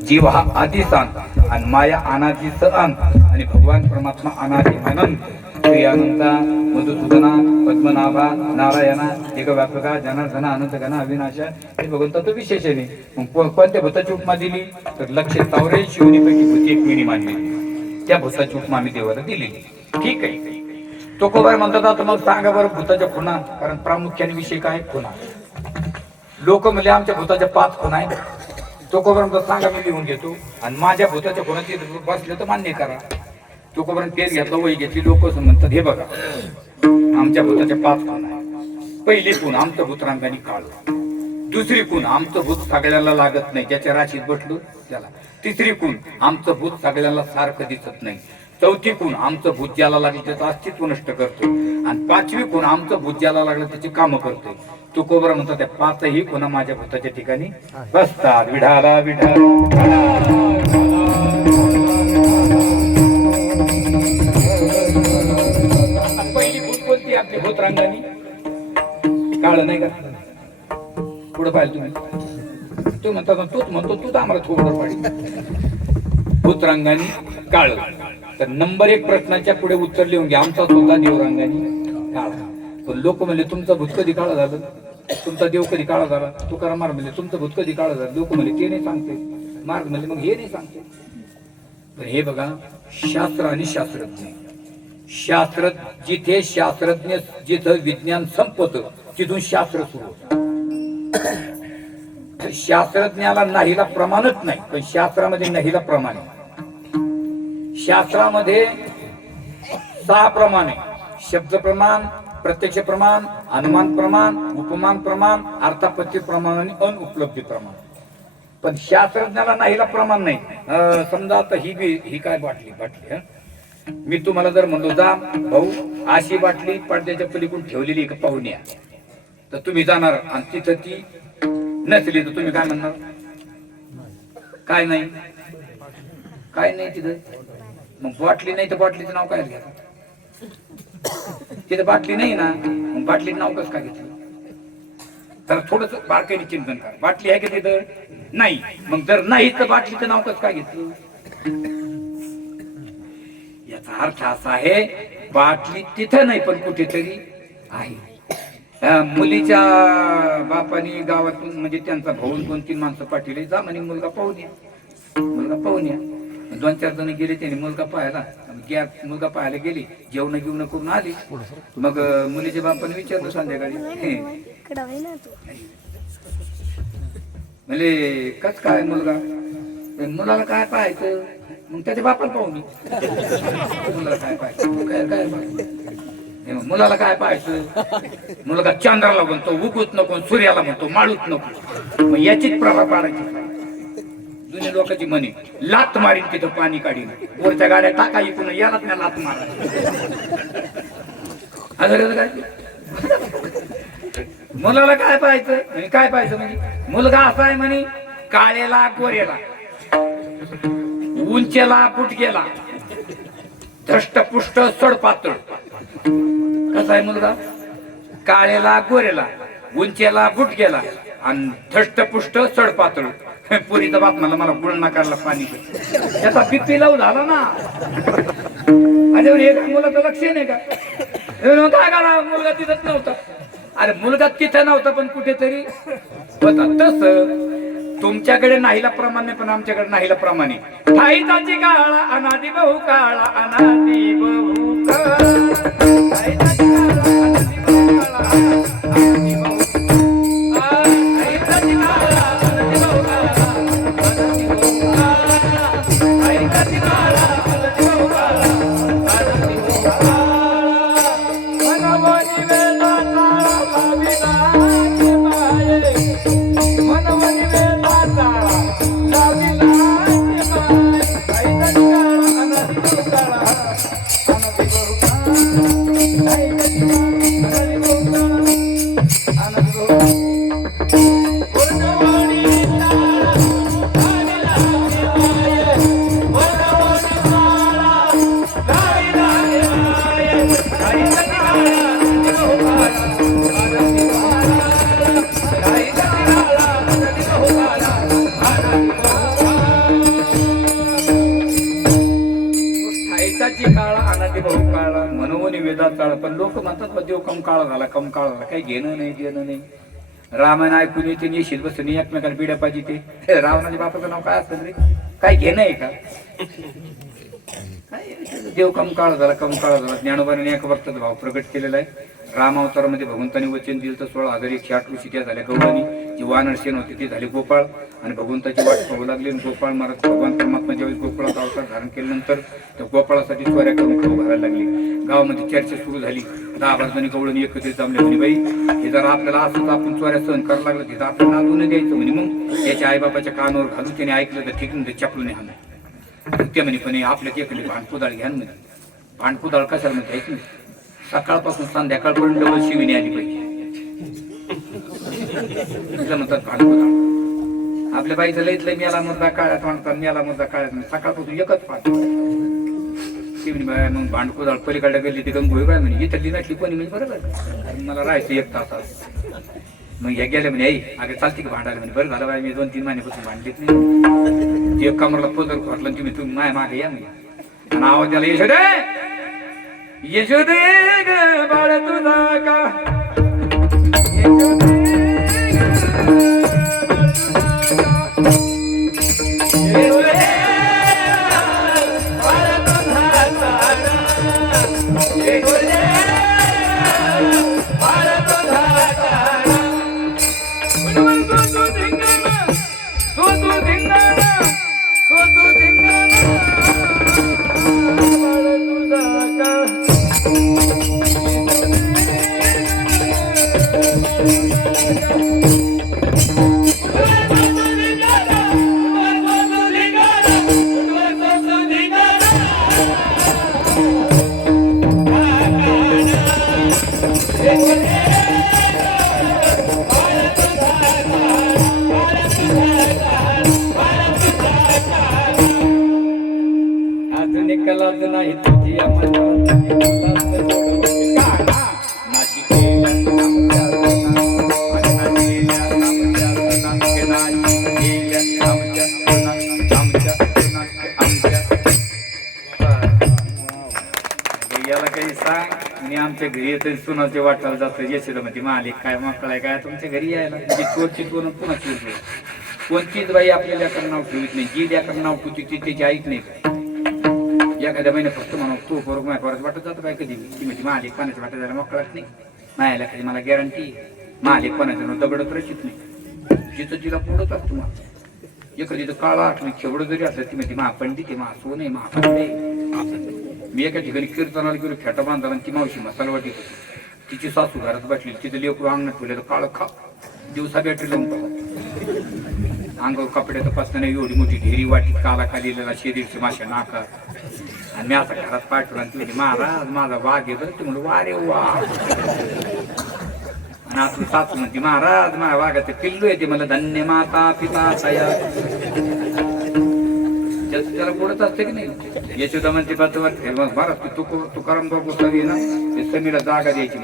जीव हा आदिच अंत आणि माया अनादीच अंत आणि भगवान परमात्मा अनादी अनंत. श्री अनंता मधुसूदना पद्मनाभा नारायणा एकव्यापका जनार्दना अनंत गणा अविनाशा हे भगवंताचं विशेषण आहे. मग कोणत्या भूताची उपमा दिली तर 184 योनीपैकी भूती एक मिनी मानली. त्या भूताची उपमा आम्ही देवाला दिलेली. ठीक आहे. तो कोबर म्हणतात आता मग सांगा बरं भूताच्या खुणा. कारण प्रामुख्याने विषय काय खुणा. लोक म्हणजे आमच्या भूताच्या 5 खुणा आहेत. तो कोबर म्हणतात सांगा मी लिहून घेतो आणि माझ्या भूताच्या खुणाची बसले तर मान्य करा. तो कोबर तेच घेतलं वही घेतली. लोक म्हणतात हे बघा आमच्या भूताच्या 5 खुणा आहेत. पहिली खूण आमचं भूत रांगाने काळ. दुसरी खूण आमचं भूत सगळ्याला लागत नाही ज्याच्या राशीत बसलो त्याला. तिसरी खूण आमचं भूत सगळ्याला सारखं दिसत नाही. चौथी खूण आमचं भूत ज्याला लागलं त्याचं अस्तित्व नष्ट करतो. आणि 5वी खूण आमचं भूत ज्याला लागलं त्याची कामं करतोय. तो कोबरा म्हणतो त्या 5ही खुणा माझ्या भूताच्या ठिकाणी बसतात. विढाला विढाला पहिली भूत कोणती आपली भूत रांगानी काळ नाही का. पुढे पाहिलं तुम्ही. तो म्हणतात तूच म्हणतो तूच आम्हाला थोडं पाहिजे. भूत रांगानी काळ. तर नंबर 1 प्रश्नाच्या पुढे उत्तर लिहून घ्या. आमचा सुद्धा देवरांगानी काळा. पण लोक म्हणले तुमचा भूत कधी काळा झालं, तुमचा देव कधी काळा झाला. तुकाराम महाराज म्हणले तुमचं भूत कधी काळा झालं. लोक म्हणले ते नाही सांगते. महाराज म्हणले मग हे नाही सांगते. पण हे बघा शास्त्र आणि शास्त्रज्ञ. शास्त्र जिथे शास्त्रज्ञ जिथं विज्ञान संपतं तिथून शास्त्र सुरू होतं. शास्त्रज्ञाला नाहीला प्रमाणच नाही पण शास्त्रामध्ये नाहीला प्रमाण आहे. शास्त्रामध्ये 6 प्रमाण आहे. शब्द प्रमाण, प्रत्यक्ष प्रमाण, अनुमान प्रमाण, उपमान प्रमाण, अर्थापत्ती प्रमाण आणि अनुपलब्धी प्रमाण. पण शास्त्रज्ञाला नाहीला प्रमाण नाही. समजा आता ही काय बाटली मी तुम्हाला जर म्हणलो जा भाऊ अशी बाटली पडद्याच्या पलीकडून ठेवलेली का पाहून या, तर तुम्ही जाणार आणि तिथं ती नसली तर तुम्ही काय म्हणणार. काय नाही तिथं. मग बाटली नाही तर बाटलीचं नाव काय घ्या. तिथं बाटली नाही ना मग बाटलीचं नाव कसं काय घेतलं. तर थोडस बारकाईने चिंतन करा. बाटली आहे का तिथं नाही. मग जर नाही तर बाटलीचं नाव कसं काय घेतलं. याचा अर्थ असा आहे बाटली तिथं नाही पण कुठेतरी आहे. मुलीच्या बापानी गावातून म्हणजे त्यांचा भाऊ 2-3 माणसं पाठवले जा म्हणे मुलगा पाहून या. 2-4 जण गेले त्याने मुलगा पाहायला. मुलगा पाहायला गेली जेवण घेऊन करून आली. मग मुलीच्या बापाने विचारलं संध्याकाळी म्हणजे कस काय मुलाला काय पाहायचं. मग त्याच्या बापाला पाहून मुलाला काय पाहायचं काय मुलाला काय पाहायचं. मुलगा चंद्राला म्हणतो उगूच नको, सूर्याला म्हणतो माळूच नको. मग याचीच प्रभाव पाडायची. जुन्या लोकांची म्हणे लात मारीन तिथं पाणी काढीन. वरच्या गाड्या टाका इकडून यालाच नाही लात मारा. मुलाला काय पाहायचं काय पाहायचं म्हणजे मुलगा असा आहे म्हणे काळेला गोरेला, उंचेला फुटकेला, धष्टपुष्ट सडपातळ. कसा आहे मुलगा काळेला गोरेला, उंचेला फुटकेला आणि धष्टपुष्ट सडपातळ. पुरीचा बाप मला गुळ नाकारला पाणी. त्याचा बीपी लावू झाला ना. अरे मुलाचं लक्ष नाही का. काय करा मुलगा तिथंच नव्हता. अरे मुलगा तिथं नव्हता पण कुठेतरी होता. तस तुमच्याकडे नाहीला प्रमाणे पण आमच्याकडे नाहीला प्रमाणे. ठाईताची काळा अनादी बहु काळा अनादी बहु काळा. मनवनी वेला ताळा लाविला माय. चाळ, पण लोक म्हणतात बा देव कम काळा झाला, कम काळा झाला. काही घेणं नाही. रामायण ऐकून येते निशील बसून एकमेकाला बिड्या पाहिजे ते. रावणाच्या बापाचं नाव काय असतं रे? काय घेणं आहे का? देव कम काळ झाला. ज्ञानोबाने एका वक्तात भाव प्रगट केलेला आहे. रामावतारामध्ये भगवंताने वचन दिलं तर 16,108 ऋषी त्या झाल्या गवळणी. जी वानरसेन होते ते झाले गोपाळ, आणि भगवंताची वाट पाहू लागली. गोपाळ महाराज भगवान परमात्मा ज्यावेळी गोकुळाचा अवतार धारण केल्यानंतर त्या गोपाळासाठी चोऱ्या करून खाऊ घालायला लागली. गावामध्ये चर्चा सुरू झाली. 10-12 जणी गवळणी एकत्रित जमल्या. म्हणे बाई हे जर आपल्याला असंच आपण चोऱ्या सहन करायला लागलं तिथं आपल्याला नांदून द्यायचं म्हणे. मग त्याच्या आईबापाच्या कानावर घालून त्याने ऐकलं तर ठीक नाही, चपलून हाणलं. ते म्हणे पण आपल्या एकली भांडकुदाळ घ्या म्हणे. भांडकुदाळ कशाला म्हणते ऐक नाही, सकाळपासून संध्याकाळपर्यंत डबल शिविनी आली पाहिजे. तिला म्हणतात भांडकुदाळ. आपल्या बाईचं लईतलं मेला मुद्दा काळ्यात म्हणतात, मेला मुद्दा काळ्यात म्हणतात. सकाळपासून एकच पाठ शिवनी बाय. मग भांडकुदाळ पलीकडे गेली ती गंगोळी बाय म्हणे इथली नटली कोणी म्हणजे बरोबर मला राहायचं 1 तासात. मग या गेल्या म्हणे आई अगं चालते की भांडायला म्हणे. बरं झालं बाय मी 2-3 महिन्यापासून भांडलीच नाही. एक कमरला पदर घातला तुम्ही माय मागे या म्हणजे. आणि आवाज द्याला यशोदे ग बाळ तुझा का नाही तुझी याला काही सांग. मी आमच्या घरी येतो सुनाचे वाटायला जातो. यशोदा म्हणते मालिक काय मಕ್ಕಳ काय तुमच्या घरी यायला म्हणजे चोरची चोर पुन्हा चोर. कोणतीच बाई आपल्या लेकर नाव ठेवत नाही. जी लेकर नाव ठेवती ती त्याची ऐक नाही का. एखाद्या महिन्यात फक्त म्हणून तो बरोबर माझ्या परत वाटत जातं काय कधी ती म्हणजे मालिक पाण्याचं वाटत जायला मग कळत नाही. मायाला कधी मला गॅरंटी मालिक पाण्याचं दगडत रचित नाही. जिथं तिला पुढत असतो मला एखादी तर काळा आठवणी खेवडं जरी असलं ती म्हणजे महापंडित आहे महासोन आहे महापंडित. मी एका ठिकाणी कीर्तनाला गेलो फेटा बांधाला ती मावशी मसाला वाटीत होती. तिची सासू घरात बसली तिथं लेकरू अंगणात ठेवलेलं काळं खा दिवसा बॅटरी लावून टाका अंगावर कपड्याचं पासताना एवढी मोठी ढेरी वाटीत काला खालीला 100-150 माश्या नाका. आणि मी आता घरात पाठवला ती म्हणजे महाराज माझा वाघ आहे बरं. ती म्हणून वारे वा. आणि आपलं सासू म्हणते महाराज माझ्या वाघाचं पिल्लू येते मला धन्य माता पिता तया. त्याला बोलत असते की नाही. यशोदा म्हणते महाराज तुकाराम बाबू कवी ना ते समीला जागा द्यायची.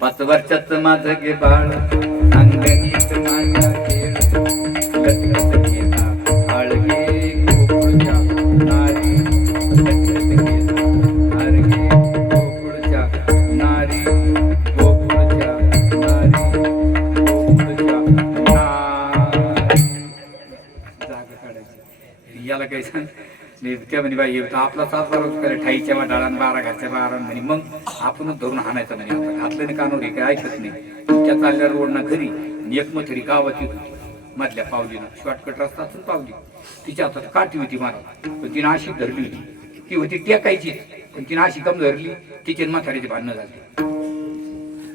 5 वर्षाच माझं गे बाळ अंगणीत माझ्या खेळ लटकत गेला आळगे गोकुळच्या नारी लटकत गेला आळगे गोकुळच्या नारी गोकुळच्या नारी गोकुळच्या नारी. जागा काढायची. याला काही सांग त्या म्हणे बाई आपला 7 रोज करे ठाईच्या वाटाळान 12 घरच्या 12 म्हणे. मग आपणच धरून हाणायचं म्हणे. आता घातलं नाही कानोरी काही ऐकत नाही. त्या चालल्या रोडना घरी एक मथरी गावात येत होती मधल्या पावलीनं शॉर्टकट रस्ता असून पावली. तिच्या हातात काठी होती मला पण तिनं अशी धरली होती. ती होती टेकायची पण तिनं अशी कम धरली. तिचे म्हाताऱ्याचे भांडणं झाले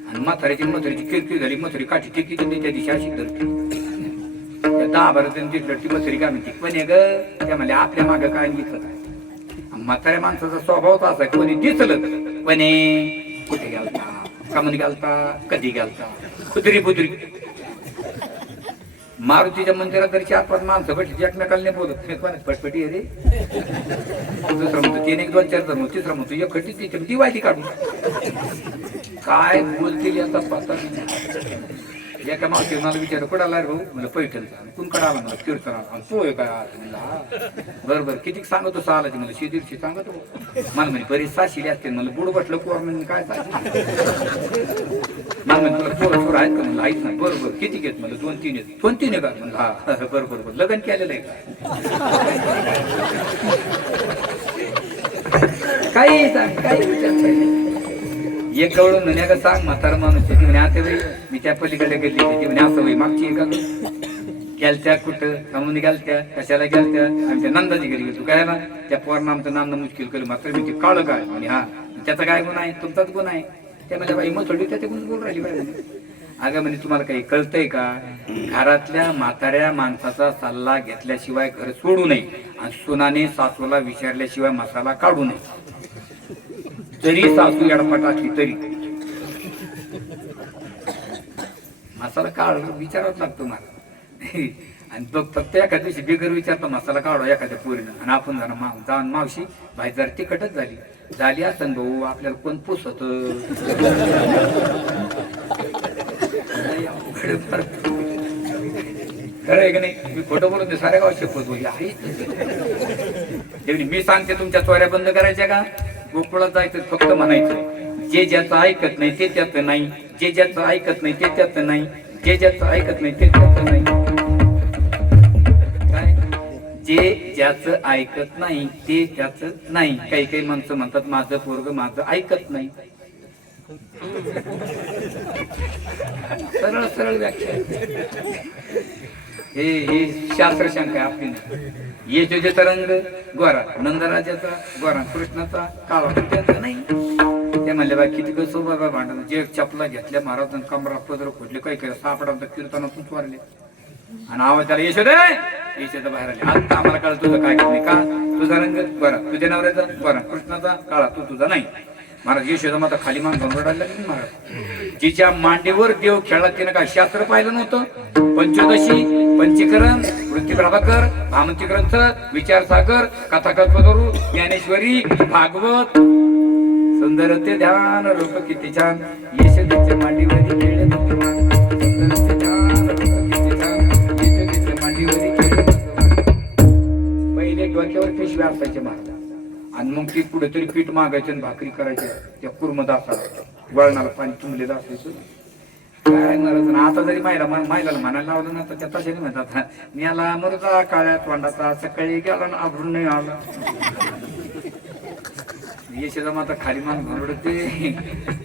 आणि म्हाताऱ्याची किरकिर झाली. म्हातारी काठी टेकी त्या दिवशी अशी धरली. 10-12 जण तिथलं ती म्हातारी काय म्हणते पण ग त्या म्हणले आपल्या मागं काय दिसत आहे. म्हाताऱ्या माणसाचा स्वभाव असा कोणी दिसलं पण कुठे गेलता का म्हणे गेलता कधी गेलता खुदरी बुदरी. मारुतीच्या मंदिरात तरी 4-5 माणसं भेटली एकमेकाला नाही बोलत कोणाच पटपटी रे. दुसरं म्हणतो 3-1-2-4 जण तिसरं म्हणतो एक खटी तिथे दिवाळी काढून काय बोलतील याचा पत्ता नाही. एका मावशी मला विचार कुठं आला रे भाऊ म्हणलं पैठणचा कुणकडे आला मला कीर्तन आणि तो आहे काय म्हणलं हा बरोबर किती सांगतो सहाला ती मला 100-150 सांगतो मला म्हणे बरीच 600 असते मला बुड बसलं पोर म्हणजे काय मला म्हणे तुला पोर आहेत का म्हणलं आहेत ना बरोबर किती घेत मला 2-3 आहेत 2-3 आहे का म्हणलं हा बरोबर लग्न केलेलं आहे का काही सांग काही विचार एक गवळून म्हणे का सांग म्हातारा माणूस ती म्हणे आता बाई मी त्या पलीकडे गेली ती म्हणे असं बाई मागची आहे का गेलत्या कुठं थांबून गेलत्या कशाला गेलत्या आमच्या नंदाची घरी गेलो काय ना त्या पोरानं आमचं नांद मुश्किल केलं मात्र मी ते काळं काय म्हणे हा त्याचा काय गुण आहे तुमचाच गुण आहे त्या माझ्या बाई मग थोडी त्याचे गुण बोल राहिली बाई अगं म्हणजे तुम्हाला काही कळतंय का घरातल्या म्हाताऱ्या माणसाचा सल्ला घेतल्याशिवाय घर सोडू नये आणि सुनाने सासूला विचारल्याशिवाय मसाला काढू नये जरी सासू एडपाट असली तरी मसाला काढ विचारावंच लागतो मला आणि बघ फक्त एखाद्या दिवशी बिगर विचारता मसाला काढवा एखाद्या पोरीनं आणि आपण जाऊन मावशी भाई जरा तिखटच झाली असं भाऊ आपल्याला कोण पुसत खरंय का नाही मी खोटं बोलत साऱ्या गावात शिकवतो मी सांगते तुमच्या चोऱ्या बंद करायच्या का गोकुळात जायचं फक्त म्हणायचं जे ज्याचं ऐकत नाही ते त्याचं नाही जे ज्याचं ऐकत नाही ते त्याचं नाही जे ज्याचं ऐकत नाही ते त्याचं नाही काय जे ज्याचं ऐकत नाही ते त्याचं नाही काही काही माणसं म्हणतात माझं पोरग माझं ऐकत नाही सरळ सरळ व्याख्या हे शास्त्रशंका आहे आपली यशोदेचा रंग गोरा नंदराजाचा गोरा कृष्णाचा काळा त्याचा नाही ते म्हणले बा किती कसं बाबा भांडण जे चपला घेतल्या महाराजांना कमरा पदर खोडले काही काही सापडांचा कीर्तनातून चोरले आणि आवाज त्याला यशोदा बाहेर आले आता आम्हाला कळलं तुझं काय नाही का तुझा रंग गोरा तुझ्या नवऱ्याचा गोरा कृष्णाचा काळा तू तुझा नाही महाराज यशोदा माता खाली मान घालून महाराज जिच्या मांडीवर देव खेळला तिनं काय शास्त्र पाहिलं नव्हतं पंचदशी पंचीकरण वृत्ती प्रभाकर भामती ग्रंथ विचार सागर कथा कल्पतरू ज्ञानेश्वरी भागवत सुंदर ते ध्यान रूप किती छान यशोदेच्या मांडीवरी खेळ सुंदर ते ध्यान रूप किती छान यशोदेच्या मांडीवरी खेळ पहिले डोक्यावर पिशव्या असायचे महाराज आणि मग ती कुठेतरी पीठ मागायचे आणि भाकरी करायचे त्या कुर्मदासाला वळणाला पाणी तुंबलेलं असायचं काय महाराज आता जरी महिलाला म्हणायला लावलं ना तर त्या तशाने म्हणतात याला मरुदा काळ्या तोंडाचा सकाळी गेला ना आभरून नाही आला यशोदा माता खाली मान घोरडते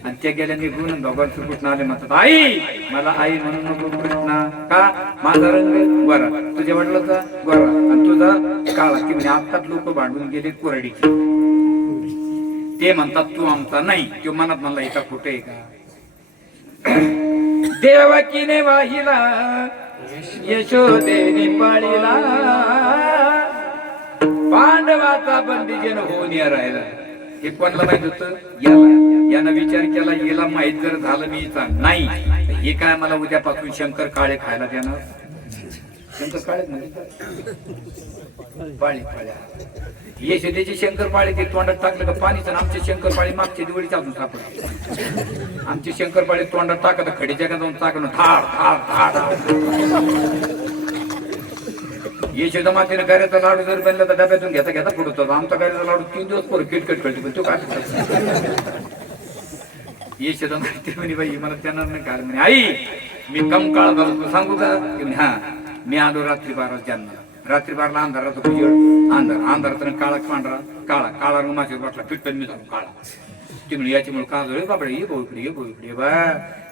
आणि त्या गेल्या निघून दोघांचं कुठं आले म्हणतात आई मला आई म्हणून नको कृष्णा का माझा रंग गोरा तुझ्या वडिलाचा गोरा आणि तुझा काळा की म्हणजे आत्ताच लोक भांडून गेले कोरडीचे ते म्हणतात तू आमचा नाही तो मनात म्हणला एका कुठे आहे का देवकीने वाहिला यशोदेने पाळीला पांडवाचा बंदीजन होऊन राहिला हे कोणाला माहित होतं यानं विचार केला याला माहित जर झालं मी नाही हे काय मला उद्यापासून शंकर काळे खायला देणार शंकर काळे म्हणजे पाळी पाळ्या यशोदेचे शंकर पाळे ते तोंडात टाकलं का पाणीच आमचे शंकर पाळे मागच्या दिवाळीच्या अजून सापडले आमचे शंकर पाळे तोंडात टाकत खडीच्या का जाऊन टाकणं थाड यशोदा मातेने गाऱ्याचा लाडू जर बनला तर डब्यातून घेता घेता फुटतो आमचा गाऱ्याचा लाडू 3 दिवस पोर किटकट खेळतो पण तो काय यशोदा माते म्हणे बाई मला त्यांना नाही काय म्हणे आई मी कम काळ झालो सांगू का हा मी आलो रात्री 12 जन्माला रात्री 12ला अंधारात अंधारात काळा पांढरा काळा मासे वाटला पिट्टन मी झालो काळा ती म्हणे याच्यामुळे का झालं बाबा ये भाऊ इकडे बा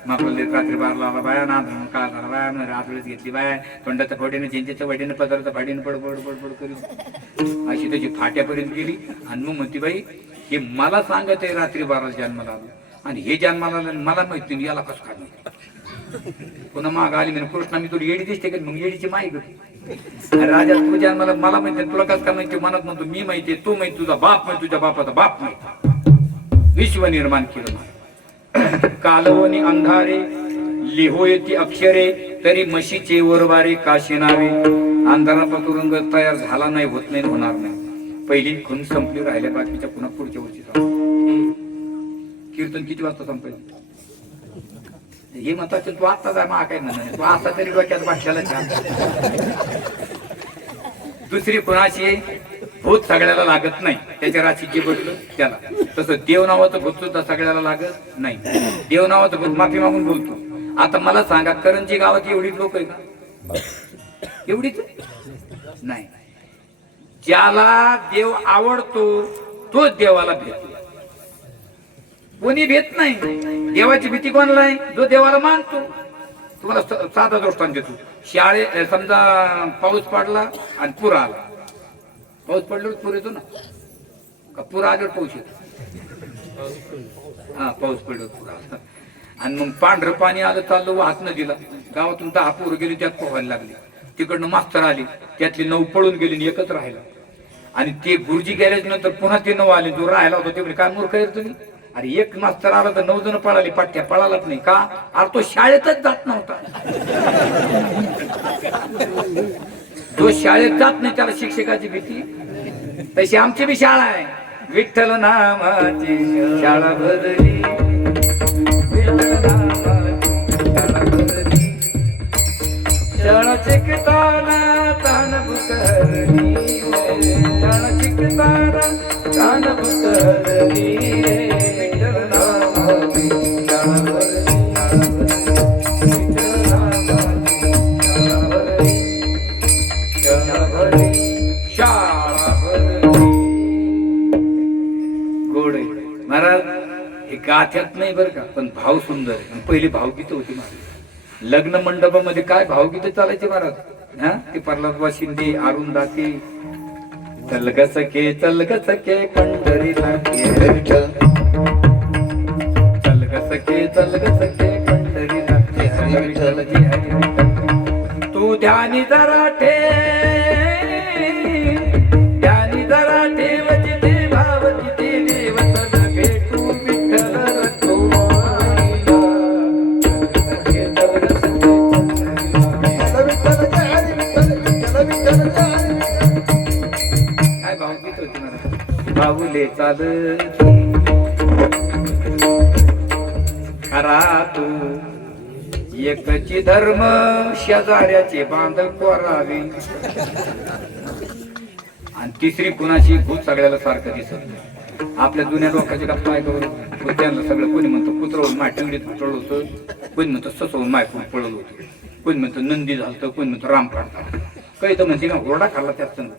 मापले रात्री 12ला आला बाया ना काळ झाला बाया रात्रीच घेतली बाया तोंडाच्या फडीने चिंचेच्या वडीने पदार्थ फाडीने पडपड करून अशी त्याची फाट्यापर्यंत गेली आणि मग म्हणती बाई हे मला सांगत आहे रात्री 12 जन्माला आलो आणि हे जन्माला मला माहिती नाही याला कसं काढलं पुन्हा माग आली म्हणजे कृष्णा मी तुला येडी दिसते का मग येडीची माई ग राजा तू जन्माला मला माहिती तुला कसं काय माहिती मनात म्हणतो मी माहिती तू माहिती तुझा बाप माहिती तुझ्या बापाचा बाप माहिती विश्व निर्माण केलं कालवनी अंधारे लिहो येते अक्षरे तरी म्हशीचे वरवारे काशी नावे अंधारापासून रंग तयार झाला नाही होत नाही होणार नाही पहिली खून संपली राहिल्या बाकीच्या पुन्हा पुढच्या वर्षी कीर्तन किती वाजता संपेल हे म्हणतात तू आता जा मा काय म्हणणार तू असा तरी डोक्यात बसलेला छान. दुसरी कोणाची भूत सगळ्याला लागत नाही, त्याच्या राशी जे बदल त्याला. तसं देव नावाचं भूत सुद्धा सगळ्याला लागत नाही. देव नावाचं भूत माफी मागून बोलतो. आता मला सांगा, करंजी गावात एवढीच लोक आहे का? एवढीच नाही. ज्याला देव आवडतो तोच देवाला भेटतो. कोणी भेट नाही. देवाची भीती कोणाला आहे? जो देवाला मानतो. तुम्हाला साधा दृष्टांत देतो. समजा पाऊस पडला आणि पूर आला. पाऊस पडल्यावर पूर येतो ना का? पूर आल्यावर पाऊस येतो. हा, पाऊस पडल्यावर पूर आला. आणि मग पांढरं पाणी आलं, चाललं वाहत नदीला. गावातून 10 पोरं गेली, त्यात पोहायला लागली. तिकडनं मास्तर आली, त्यातली 9 पळून गेली आणि एकच राहिला. आणि ते गुरुजी गेल्याच्या नंतर पुन्हा ते 9 आले. जो राहिला होता ते काय मूर्ख आहे तुम्ही? अरे एक मास्तर आला तर 9 जण पळाली, पाठ्या पळालाच नाही का? अरे तो शाळेतच जात नव्हता. जो शाळेत जात नाही त्याला शिक्षकाची भीती. तशी आमची बी शाळा आहे. विठ्ठल नामाची शाळा भरली, विठ्ठल नामाची शाळा भरली. शाळा शिकताना तान बुकरली, शाळा शिकताना तान बुकरली. विठ्ठल नामाची शाळा भरली, विठ्ठल नामाची शाळा भरली, शाळा भरली, शाळा भरली. गोड आहे महाराज. हे गाथ्यात नाही बरं का, पण भाव सुंदर आहे. पहिली भावगीतं होती महाराज. लग्न मंडपामध्ये काय भावगीतं चालायचे महाराज. हा, ते प्रल्हाद शिंदे, अरुंदाती. चल ग सखे पंढरीला चल ग सखे पंढरीला विठ्ठलजी हरी. तू ध्यानी जरा ठेव जिथे भाव तिथे देव. चल भेटू विठ्ठल रखुमाईला. काय भावगीत होती मला. भाऊले चाल खरा तू एकची धर्म, शेजाऱ्याचे बांधव कोरावे. आणि तिसरी कुणाची भूत सगळ्याला सारखं दिसत. आपल्या जुन्या लोकांचे गप्पा काय करू, त्यांना सगळं कोणी म्हणतो कुत्रवून माय टंगडीत पळलं होतं, कोणी म्हणतो ससवून मायकून पळलं होतं, कोणी म्हणतो नंदी झालं, कोणी म्हणतो राम काढता. काही तर म्हणते ना ओरडा खाल्ला त्यात संग.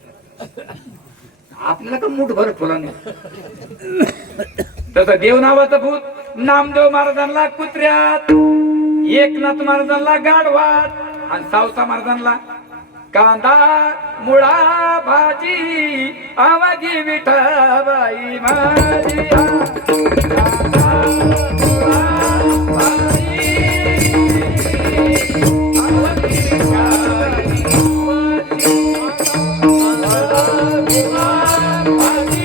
आपल्याला का मूठ भर ठोला नाही. तसं देव नावाचं भूत नामदेव महाराजांना कुत्र्यात, एकनाथ महाराजांना गाढवात, आणि सावता महाराजांना कांदा मुळा भाजी आवागी विठाबाई माझी. कांदा मुळा भाजी आवागी विठाबाई माझी.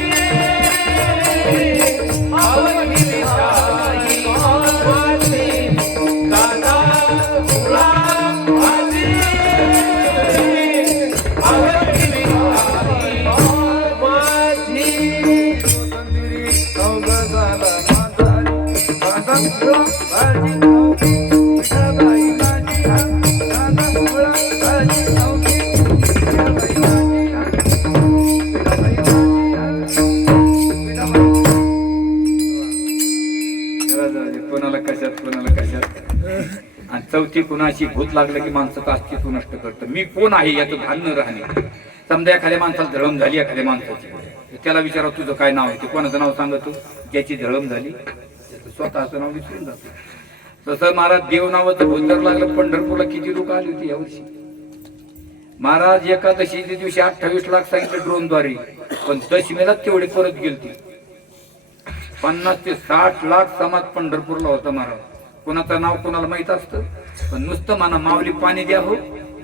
चौथी कुणाची भूत लागलं की माणसाचं अस्तित्व नष्ट करतं. मी कोण आहे याचं भान न राहणे. समजा एखाद्या माणसाला धडम झाली, एखाद्या माणसाची, त्याला विचारा तुझं काय नाव आहे, ते कोणाचं नाव सांगतो. ज्याची धडम झाली त्याचं स्वतःचं नाव विसरून जातो. तसं महाराज देव नावाचं भूत जर लागलं. पंढरपूरला किती लोक आली होती यावर्षी महाराज. एकादशीच्या दिवशी 28 लाख सांगितले ड्रोनद्वारे, पण दशमीला तेवढे परत गेलती. 50 ते 60 लाख समाज पंढरपूरला होता महाराज. कोणाचं नाव कोणाला माहित असतं, पण नुसतं म्हणा माऊली पाणी द्या हो,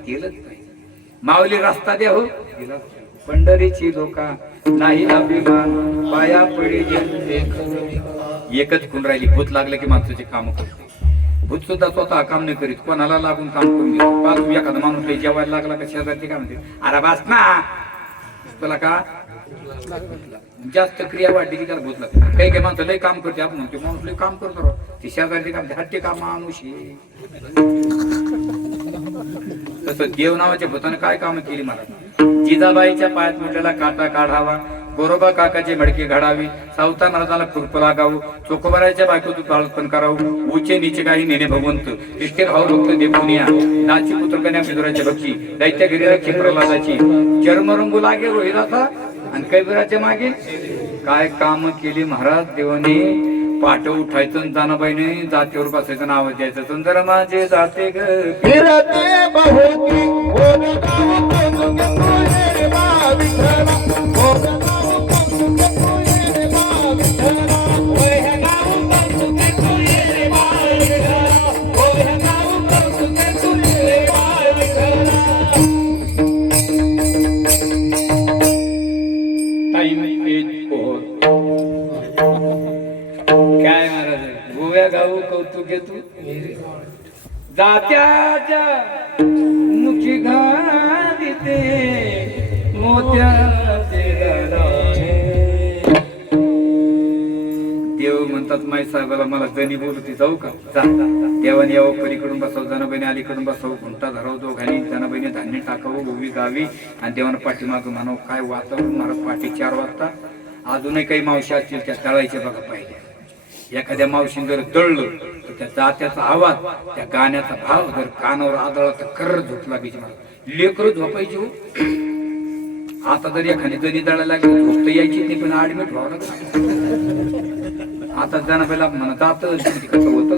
गेलंच नाही. माऊली रस्ता द्या हो, गेला. पंढरीची लोका नाही अभिमान पाया पडी. एकच खून राहिली. भूत लागलं की माणसाचे काम करतो. भूत सुद्धा स्वतः काम नाही करीत, कोणाला लागून काम करून घेतो. पाच एखादा माणूस जेवायला लागला का शेजारचे काय म्हणते, अरे बास ना तुला का जास्त क्रिया वाढली की त्याला भूत लागते. काही काही माणसं लय काम करते, आपण म्हणतो माणूस लय काम करतो राव. ते शेजारचे काम हट्टे काम माणूस आहे. तसं देव नावाच्या भूतानं काय काम केली मला. जिजाबाईच्या पायात मुठलेला काटा काढावा, गोरोबा काकाचे मडके घडावी, सावता महाराजाला खुरप लागावं, चोकोबाराच्या बायकोतून बाळपण करावं, उचे नीचे काही नेणे भगवंत, इष्टे भाव भक्त देवपुनिया, नाची पुत्र कन्या मिदुराच्या भक्ती, दैत्य गिरीला प्रल्हादाची, जन्म रंगू लागे रोहिदाचा आणि कैबराच्या मागे काय काम केली महाराज देवाने. पाठ उठायचं जानाबाईने जातीवर बसायचं, नाव द्यायचं, सुंदर माझे जाते ग फिरते बहुती गोरगाव कौतुक तुझे रे बा विठ्ठला, गोरगाव कौतुक तुझे रे बा विठ्ठला, गोरगाव कौतुक तुझे रे बा विठ्ठला, गोरगाव कौतुक तुझे रे बा विठ्ठला. Time as four. काय महाराज गोव्या गाऊ कौतुक तू जात्याच्या मुखी घालिते मोत्याचे दाणे. देव म्हणतात माई साहेबाला मला जणी बोलती जाऊ का, जा. देवाने यावं पलीकडून बसावं, जनाबाईने अलीकडून बसावं, घुंटा धरावं दोघांनी, जनाबाईने धान्य टाकावं उभी गावी आणि देवानं पाठीमागं म्हणावं. काय वातावरण महाराज. पाठी 4 वाजता अजूनही काही मावशी असतील त्या तळायच्या बघा पाहिजे. एखाद्या मावशीने जर तळलं तर त्या जात्याचा आवाज, त्या गाण्याचा भाव जर कानावर आदळला तर कर्र झोप लागायची मला. लेकरं झोपायची हो. आता जर एखादी जणी दळायला लागली झोप तर यायची नाही, पण ऍडमिट व्हावं लागलं. आता जनाबाईला म्हणा जात कसं होतं,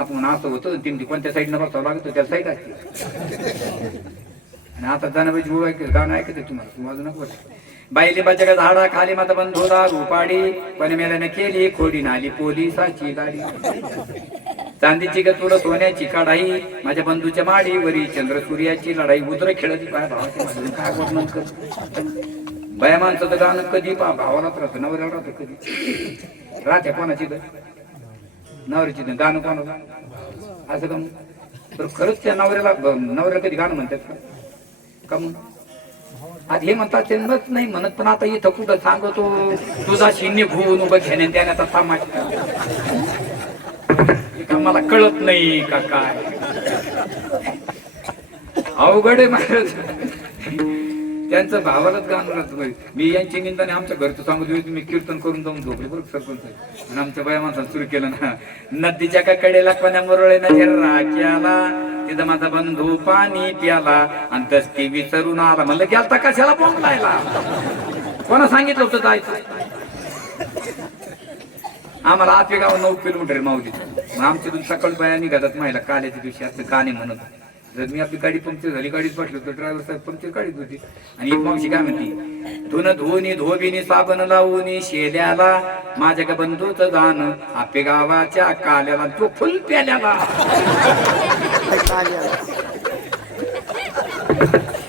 आपण असं होतं ती कोणत्या साईडनं बसावं लागतं, त्या साईड असते. आणि आता जनाबाईची गोवा गाणं ऐकते तुम्हाला, तुम्हाला नको. बाईली बचका झाडा खाली माता बंधू दारू पाडी, पण मेल्याने केली खोडी नाली पोलिसाची गाडी. चांदीची गतुड सोन्याची कढाई, माझ्या बंधूच्या माडी वरी चंद्र सूर्याची लढाई. उदर खेळती पाय भावाची काय वर्णन कर. बाया माणसाचं गाणं कधी भावालाच राहतं, नवऱ्याला राहतं कधी राहत्या कोणाची तर नवऱ्याची गाणं कोणाला असं का. तर खरंच त्या नवऱ्याला कधी गाणं म्हणतात का म्हणून. आज हे म्हणतात ते नाही म्हणत, पण आता इथं कुठं सांगतो तुझा शिन्य भुवून उभं घेण्या देण्याचा तमाशा. मला कळत नाही का काय अवघड आहे महाराज. त्यांचं भावालाच गाणं राहतं. मी यांची निंदाने आमच्या घरचं सांगू देऊ, तुम्ही कीर्तन करून जाऊन झोपले बरं सरपंच. आणि आमच्या बाया माणसानं सुरू केलं ना, नदीच्या का कडेला कोण्या मुरळे ना राख्याला, तिथं माझा बंधू पाणी प्याला आणि दस्ती विसरून आला. म्हणलं गेलता कशाला बोंबलायला, कोणा सांगितलं होतं जायचं. आम्हाला आतेगाव 9 किलोमीटर माऊलीचं. आमच्यातून सकाळी बाया निघातात महिला काल्याच्या दिवशी असं गाणे म्हणत. जर मी आपली गाडी पंक्चर झाली, गाडीत बसलो तर ड्रायव्हर साहेब पंक्चर काढीत होती. आणि एक मावशी काय म्हणती, धुन धुवनी धोबिनी साबण लावूनी शेल्याला, माझ्या का बंधूचं दान आपे गावाच्या काल्याला, तो फुल प्याल्याला.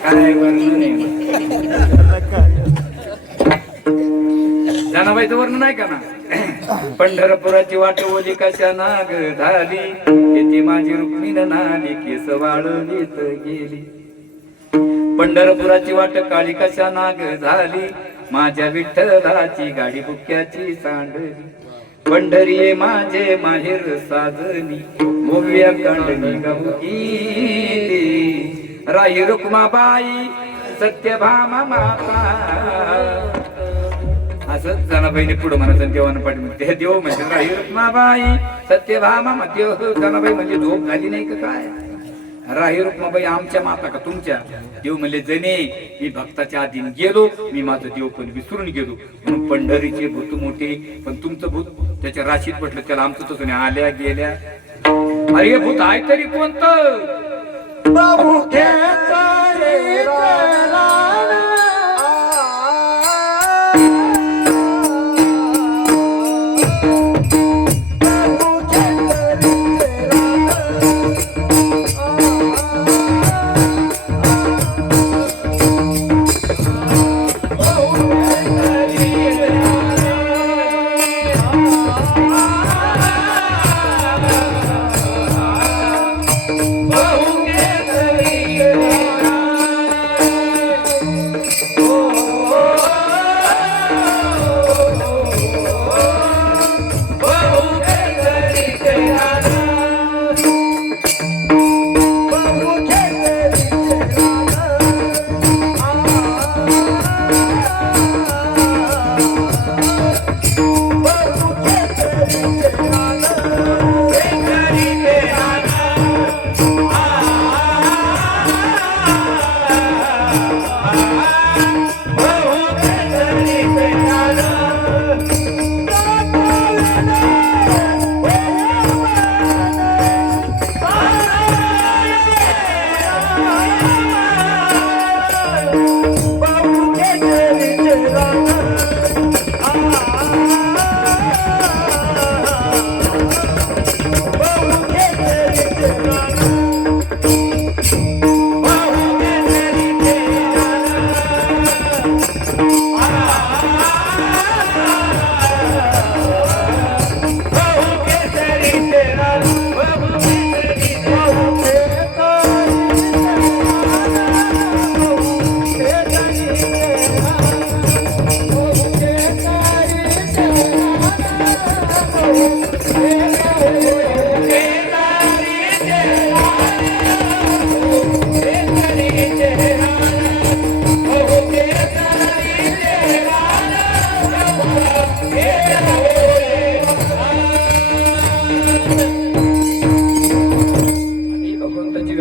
काय वर्णन जनाबाईचं वर्णन नाही का ना. पंढरपुराची वाट ओली कशा नाग झाली, येथे माझी रुक्मिण नाली केस वाळवीत गेली. पंढरपुराची वाट काळी कशा नाग झाली, माझ्या विठ्ठलाची गाडी बुक्याची सांडली. पंढरी माझे माहेर साजनी, गोव्या कांडणी गवकी, राही रुक्माबाई सत्यभामा माता. असं जनाबाईने पुढे म्हणायचं. देवानं पाठी देव म्हणजे राही रुक्माबाई सत्यभामा. देव जनाबाई म्हणजे झोप झाली नाही का काय. राही रुक्माबाई आमच्या माता का तुमच्या. देव म्हणले जने मी भक्ताच्या आधीन गेलो, मी माझं देव पण विसरून गेलो. म्हणून पंढरीचे भूत मोठे, पण तुमचं भूत त्याच्या राशीत पटलं, त्याला आमचं तसं नाही. आल्या गेल्या. अरे भूत आहे तरी कोणतं.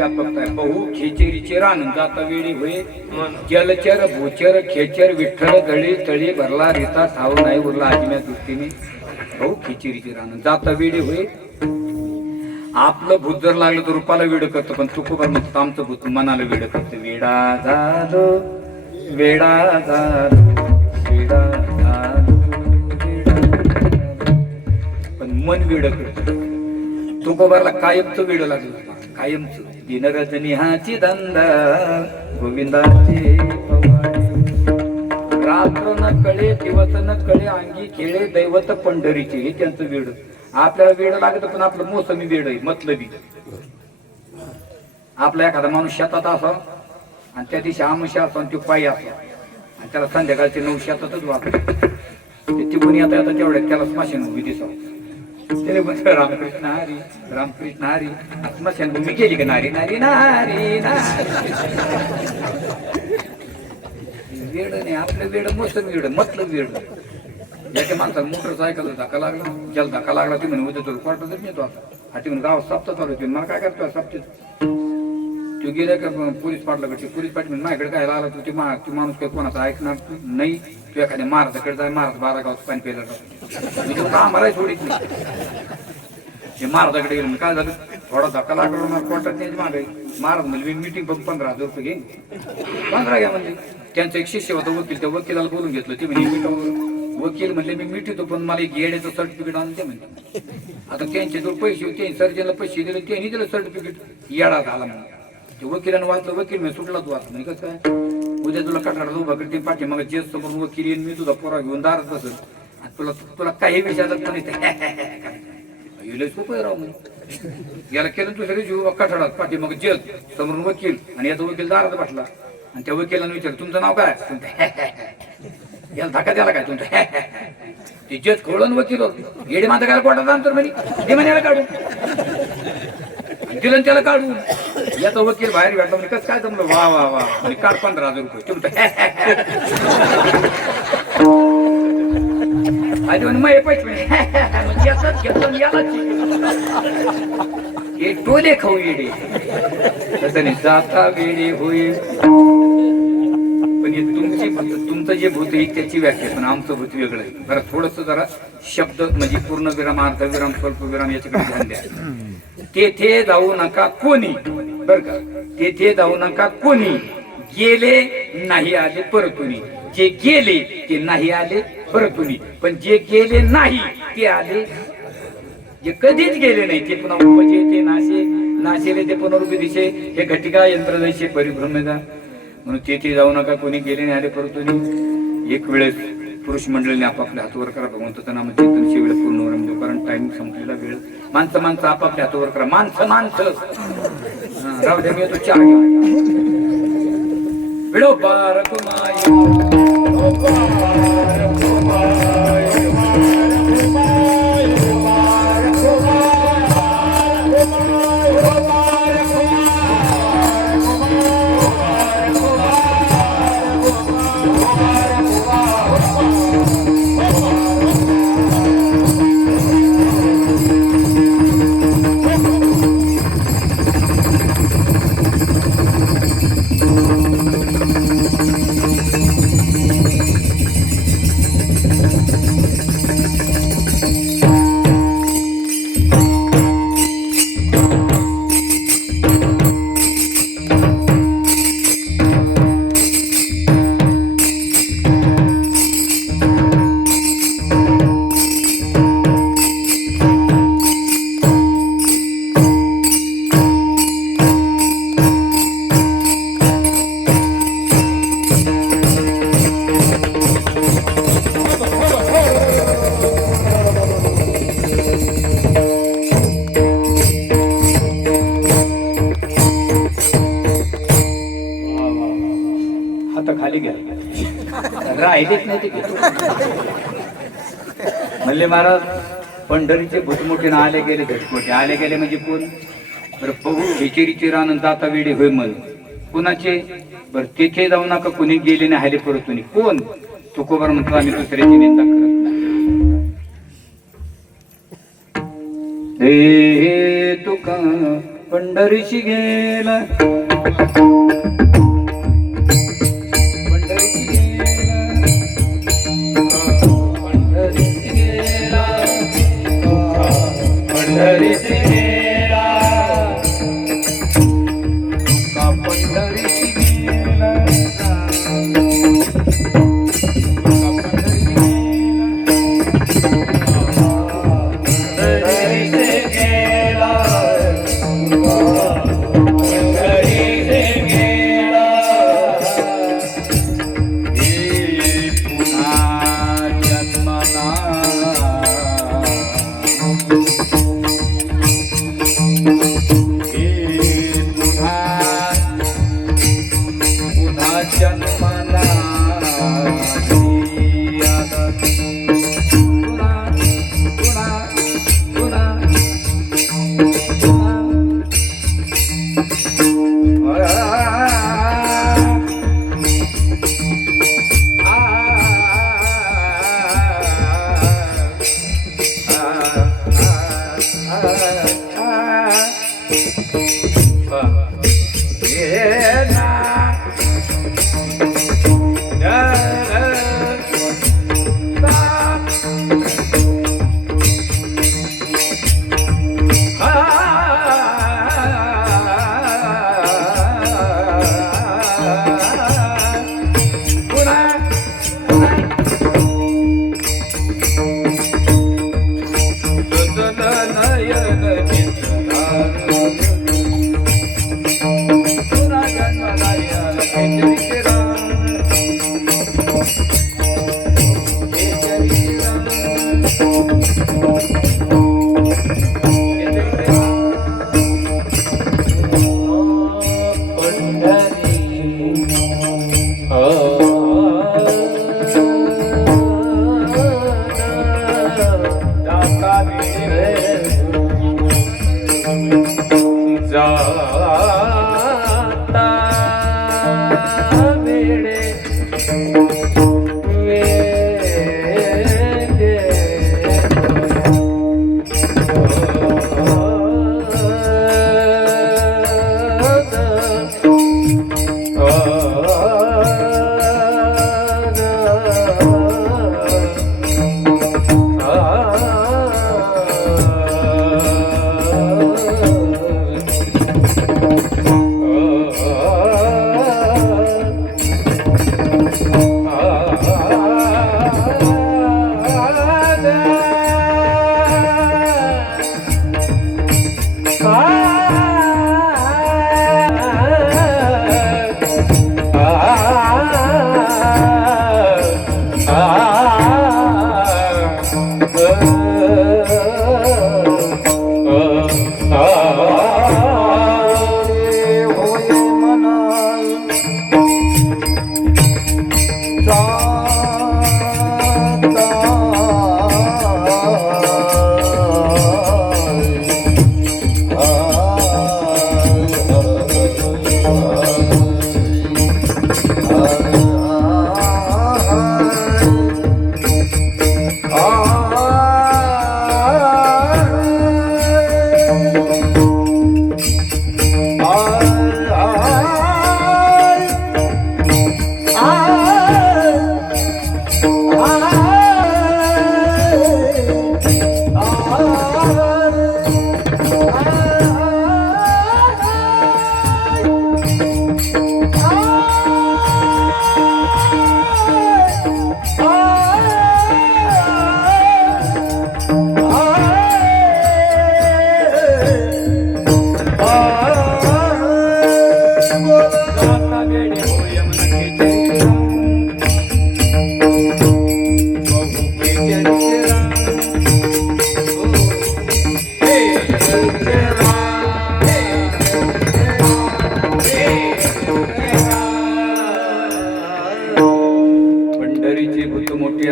व्यापकता आहे. बहु खेचेरीचे रान जाता वेळी होय जलचर भूचर खेचर विठ्ठल गळी तळी भरला रीता ठाव नाही उरला आजीम्या दृष्टीने बहु खेचेरीचे रान जाता वेळी होय. आपलं भूत जर लागलं तर रूपाला वेड करतो, पण तुकोबा म्हणतो आमचं भूत मनाला वेड करतं. वेडा झालो वेडा झालो वेडा झालो पण मन वेड करत. तुकोबाला कायमचं वेड लागलं, कायमचं. दिनरजनी हाची धंदा गोविंदाचे पवाडे. रात्र न कळे दिवस न कळे अंगी खेळे दैवत पंढरीचे, हे त्यांचं वेड. आपल्याला वेड लागत पण आपलं मोसमी वेड आहे, मतलबी. आपला एखादा माणूस शेतात असा आणि त्या दिवशी आमुष्या असो आणि तो पायी असो आणि त्याला संध्याकाळचे 9 शेतातच वाटत ते तिकून येता येता तेवढ्या त्याला स्मशानभूमी दिसावं. त्याने म्हणतो रामकृष्ण हरी रामकृष्ण हरी. स्मशानभूमी केली का नारी नारी नारी नारी. वेड नाही आपलं वेड, मोसमी वेड, मतलब वेड. याच्या माणसाला मोटरसायकल धक्का लागला, ज्याला धक्का लागला ते म्हणे उद्या तो क्वार्टरच नेतो आता. हा ते म्हणे गावात साप्ताह चालू होते. मला काय करतो साप्ताह तू गेला का पोलीस पाटलाकडे. पोलीस पाटील म्हणजे माझ्याकडे काय आला तू ते माणूस काही कोणाचा ऐकणार नाही. तू एखाद्या महाराजाकडे जाय, महाराज 12 गावात पाणी प्यायला मी तो का मला सोडित नाही. हे महाराजाकडे गेलो काय झालं, थोडा धक्का लागला मला कोर्टात न्यायची मागे. महाराज म्हणजे मी मिटिंग पण 15,000 रुपये घेईन. 15 घ्या म्हणजे. त्यांचा एक शिष्य होता वकील, त्या वकिलाला बोलून घेतलं. ते म्हणजे मिटवलं. वकील म्हणले मी मिटितो पण मला एक येड्याचं सर्टिफिकेट आणून ते म्हणते. आता त्यांचे जो पैसे होते सर्जनला पैसे दिले त्यांनी दिलं सर्टिफिकेट. येडा झाला म्हणून ते वकिलानं वाचलं. वकील मी सुटला तू वाचलं नाही कसं काय. उद्या तुला कठारात उभा करते पाठी मग जेस समोर वकील येईन, मी तुझा पोरा घेऊन दारात बसल आणि तुला तुला काही विषयाला पण येते सोपं राव म्हणून. याला केलं दुसऱ्या दिवशी कठारात पाठी मग जेल समोरून वकील आणि याचा वकील दारात बसला आणि त्या वकिलानं विचारलं तुमचं नाव काय. याला धक्का द्याला काय तुमचं. ते जेच खोळून वकील होत येडे माझं काय कोर्टात अंतर म्हणे हे म्हणे याला काढून दिलं त्याला काढून. याचा वकील बाहेर भेटला म्हणजे कसं काय जमलं. वा वा वा म्हणजे काढ 15,000 रुपये. ते म्हणतो आधी म्हणे मग पैसे याचाच घेतलं यालाच हे टोले खाऊ येडे. तसं नाही जाता वेळे होईल. पण हे तुमचं जे भूत आहे त्याची व्याख्या, पण आमचं भूत वेगळं आहे. बरं थोडस जरा शब्द म्हणजे पूर्ण विराम अर्धविराम स्वल्प विराम याच्याकडे ध्यान द्या. तेथे जाऊ नका कोणी, बर का. तेथे जाऊ नका कोणी गेले नाही आले परतुनी. जे गेले ते नाही आले परतुनी, पण जे गेले नाही ते आले. जे कधीच गेले नाही ते पुन्हा उपजे ते नाशे, नाशेले ते पुनरुपी दिशे. हे घटिका यंत्र जैसे परिभ्रमेदा. म्हणून तेथे जाऊ नका कोणी गेले नाही आले परतुनी. एक वेळेस पुरुष मंडळीने आपापल्या हातवर करा भगवंताचं नाम चेतनशी वेळ पूर्ण रमतो, कारण टाइम संपलेला वेळ. माणसं आपापल्या हातवर करा. माणसं राहू दे मी येतो चहा घेऊन. विडो बारक माय आता खाली घ्या राहिलेच नाही ते घेतो. म्हणले महाराज पंढरीचे भुटमुठे आले गेले झटमोठे आले गेले म्हणजे कोण बरं बघू खेचेरीचे रान जाता वेडे होय म्हण कुणाचे बरं तेथे जाऊ नका कुणी गेले नाही हाले परत कुणी कोण तुकोबर म्हणतो आम्ही दुसऱ्याची निंदा करत नाही. हे तुका पंढरीशी गेला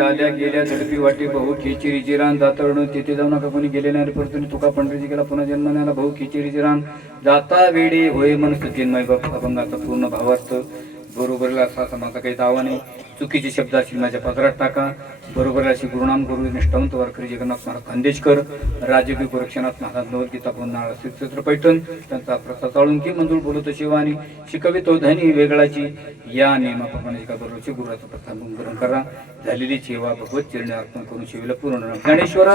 आल्या गेल्या झडपी वाटे भाऊ खिचिरीची रान जातळणं तेथे जाऊ नका कोणी गेले नाही परतून तुका पंढरीची गेला पुन्हा जन्मण्याला भाऊ खिचिरीची रान जाता वेळी होय मन सचिन्मय बाप अभंगाचा पूर्ण भावार्थ बरोबरला असा माझा काही दावा नाही चुकीचे शब्द असतील माझ्या पदरात टाका बरोबर अशी गुरुनाम गुरु निष्ठावंत वारकरी जगन्नाथ महाराज खानदेशकर राजकीय गोरक्षनाथ महाराज नवलगीता पुन्हा श्रीक्षेत्र पैठण त्यांचा प्रसाद चाळुंकी मंजूर बोलतो शिवानी शिकवितो धनी वेगळाची या नियमाप्रमाणे एका बरोबरचे गुरुचं प्रस्थान ग्रहण करा झालेली सेवा भगवत चरणी अर्पण करून शिवला पूर्ण ज्ञानेश्वर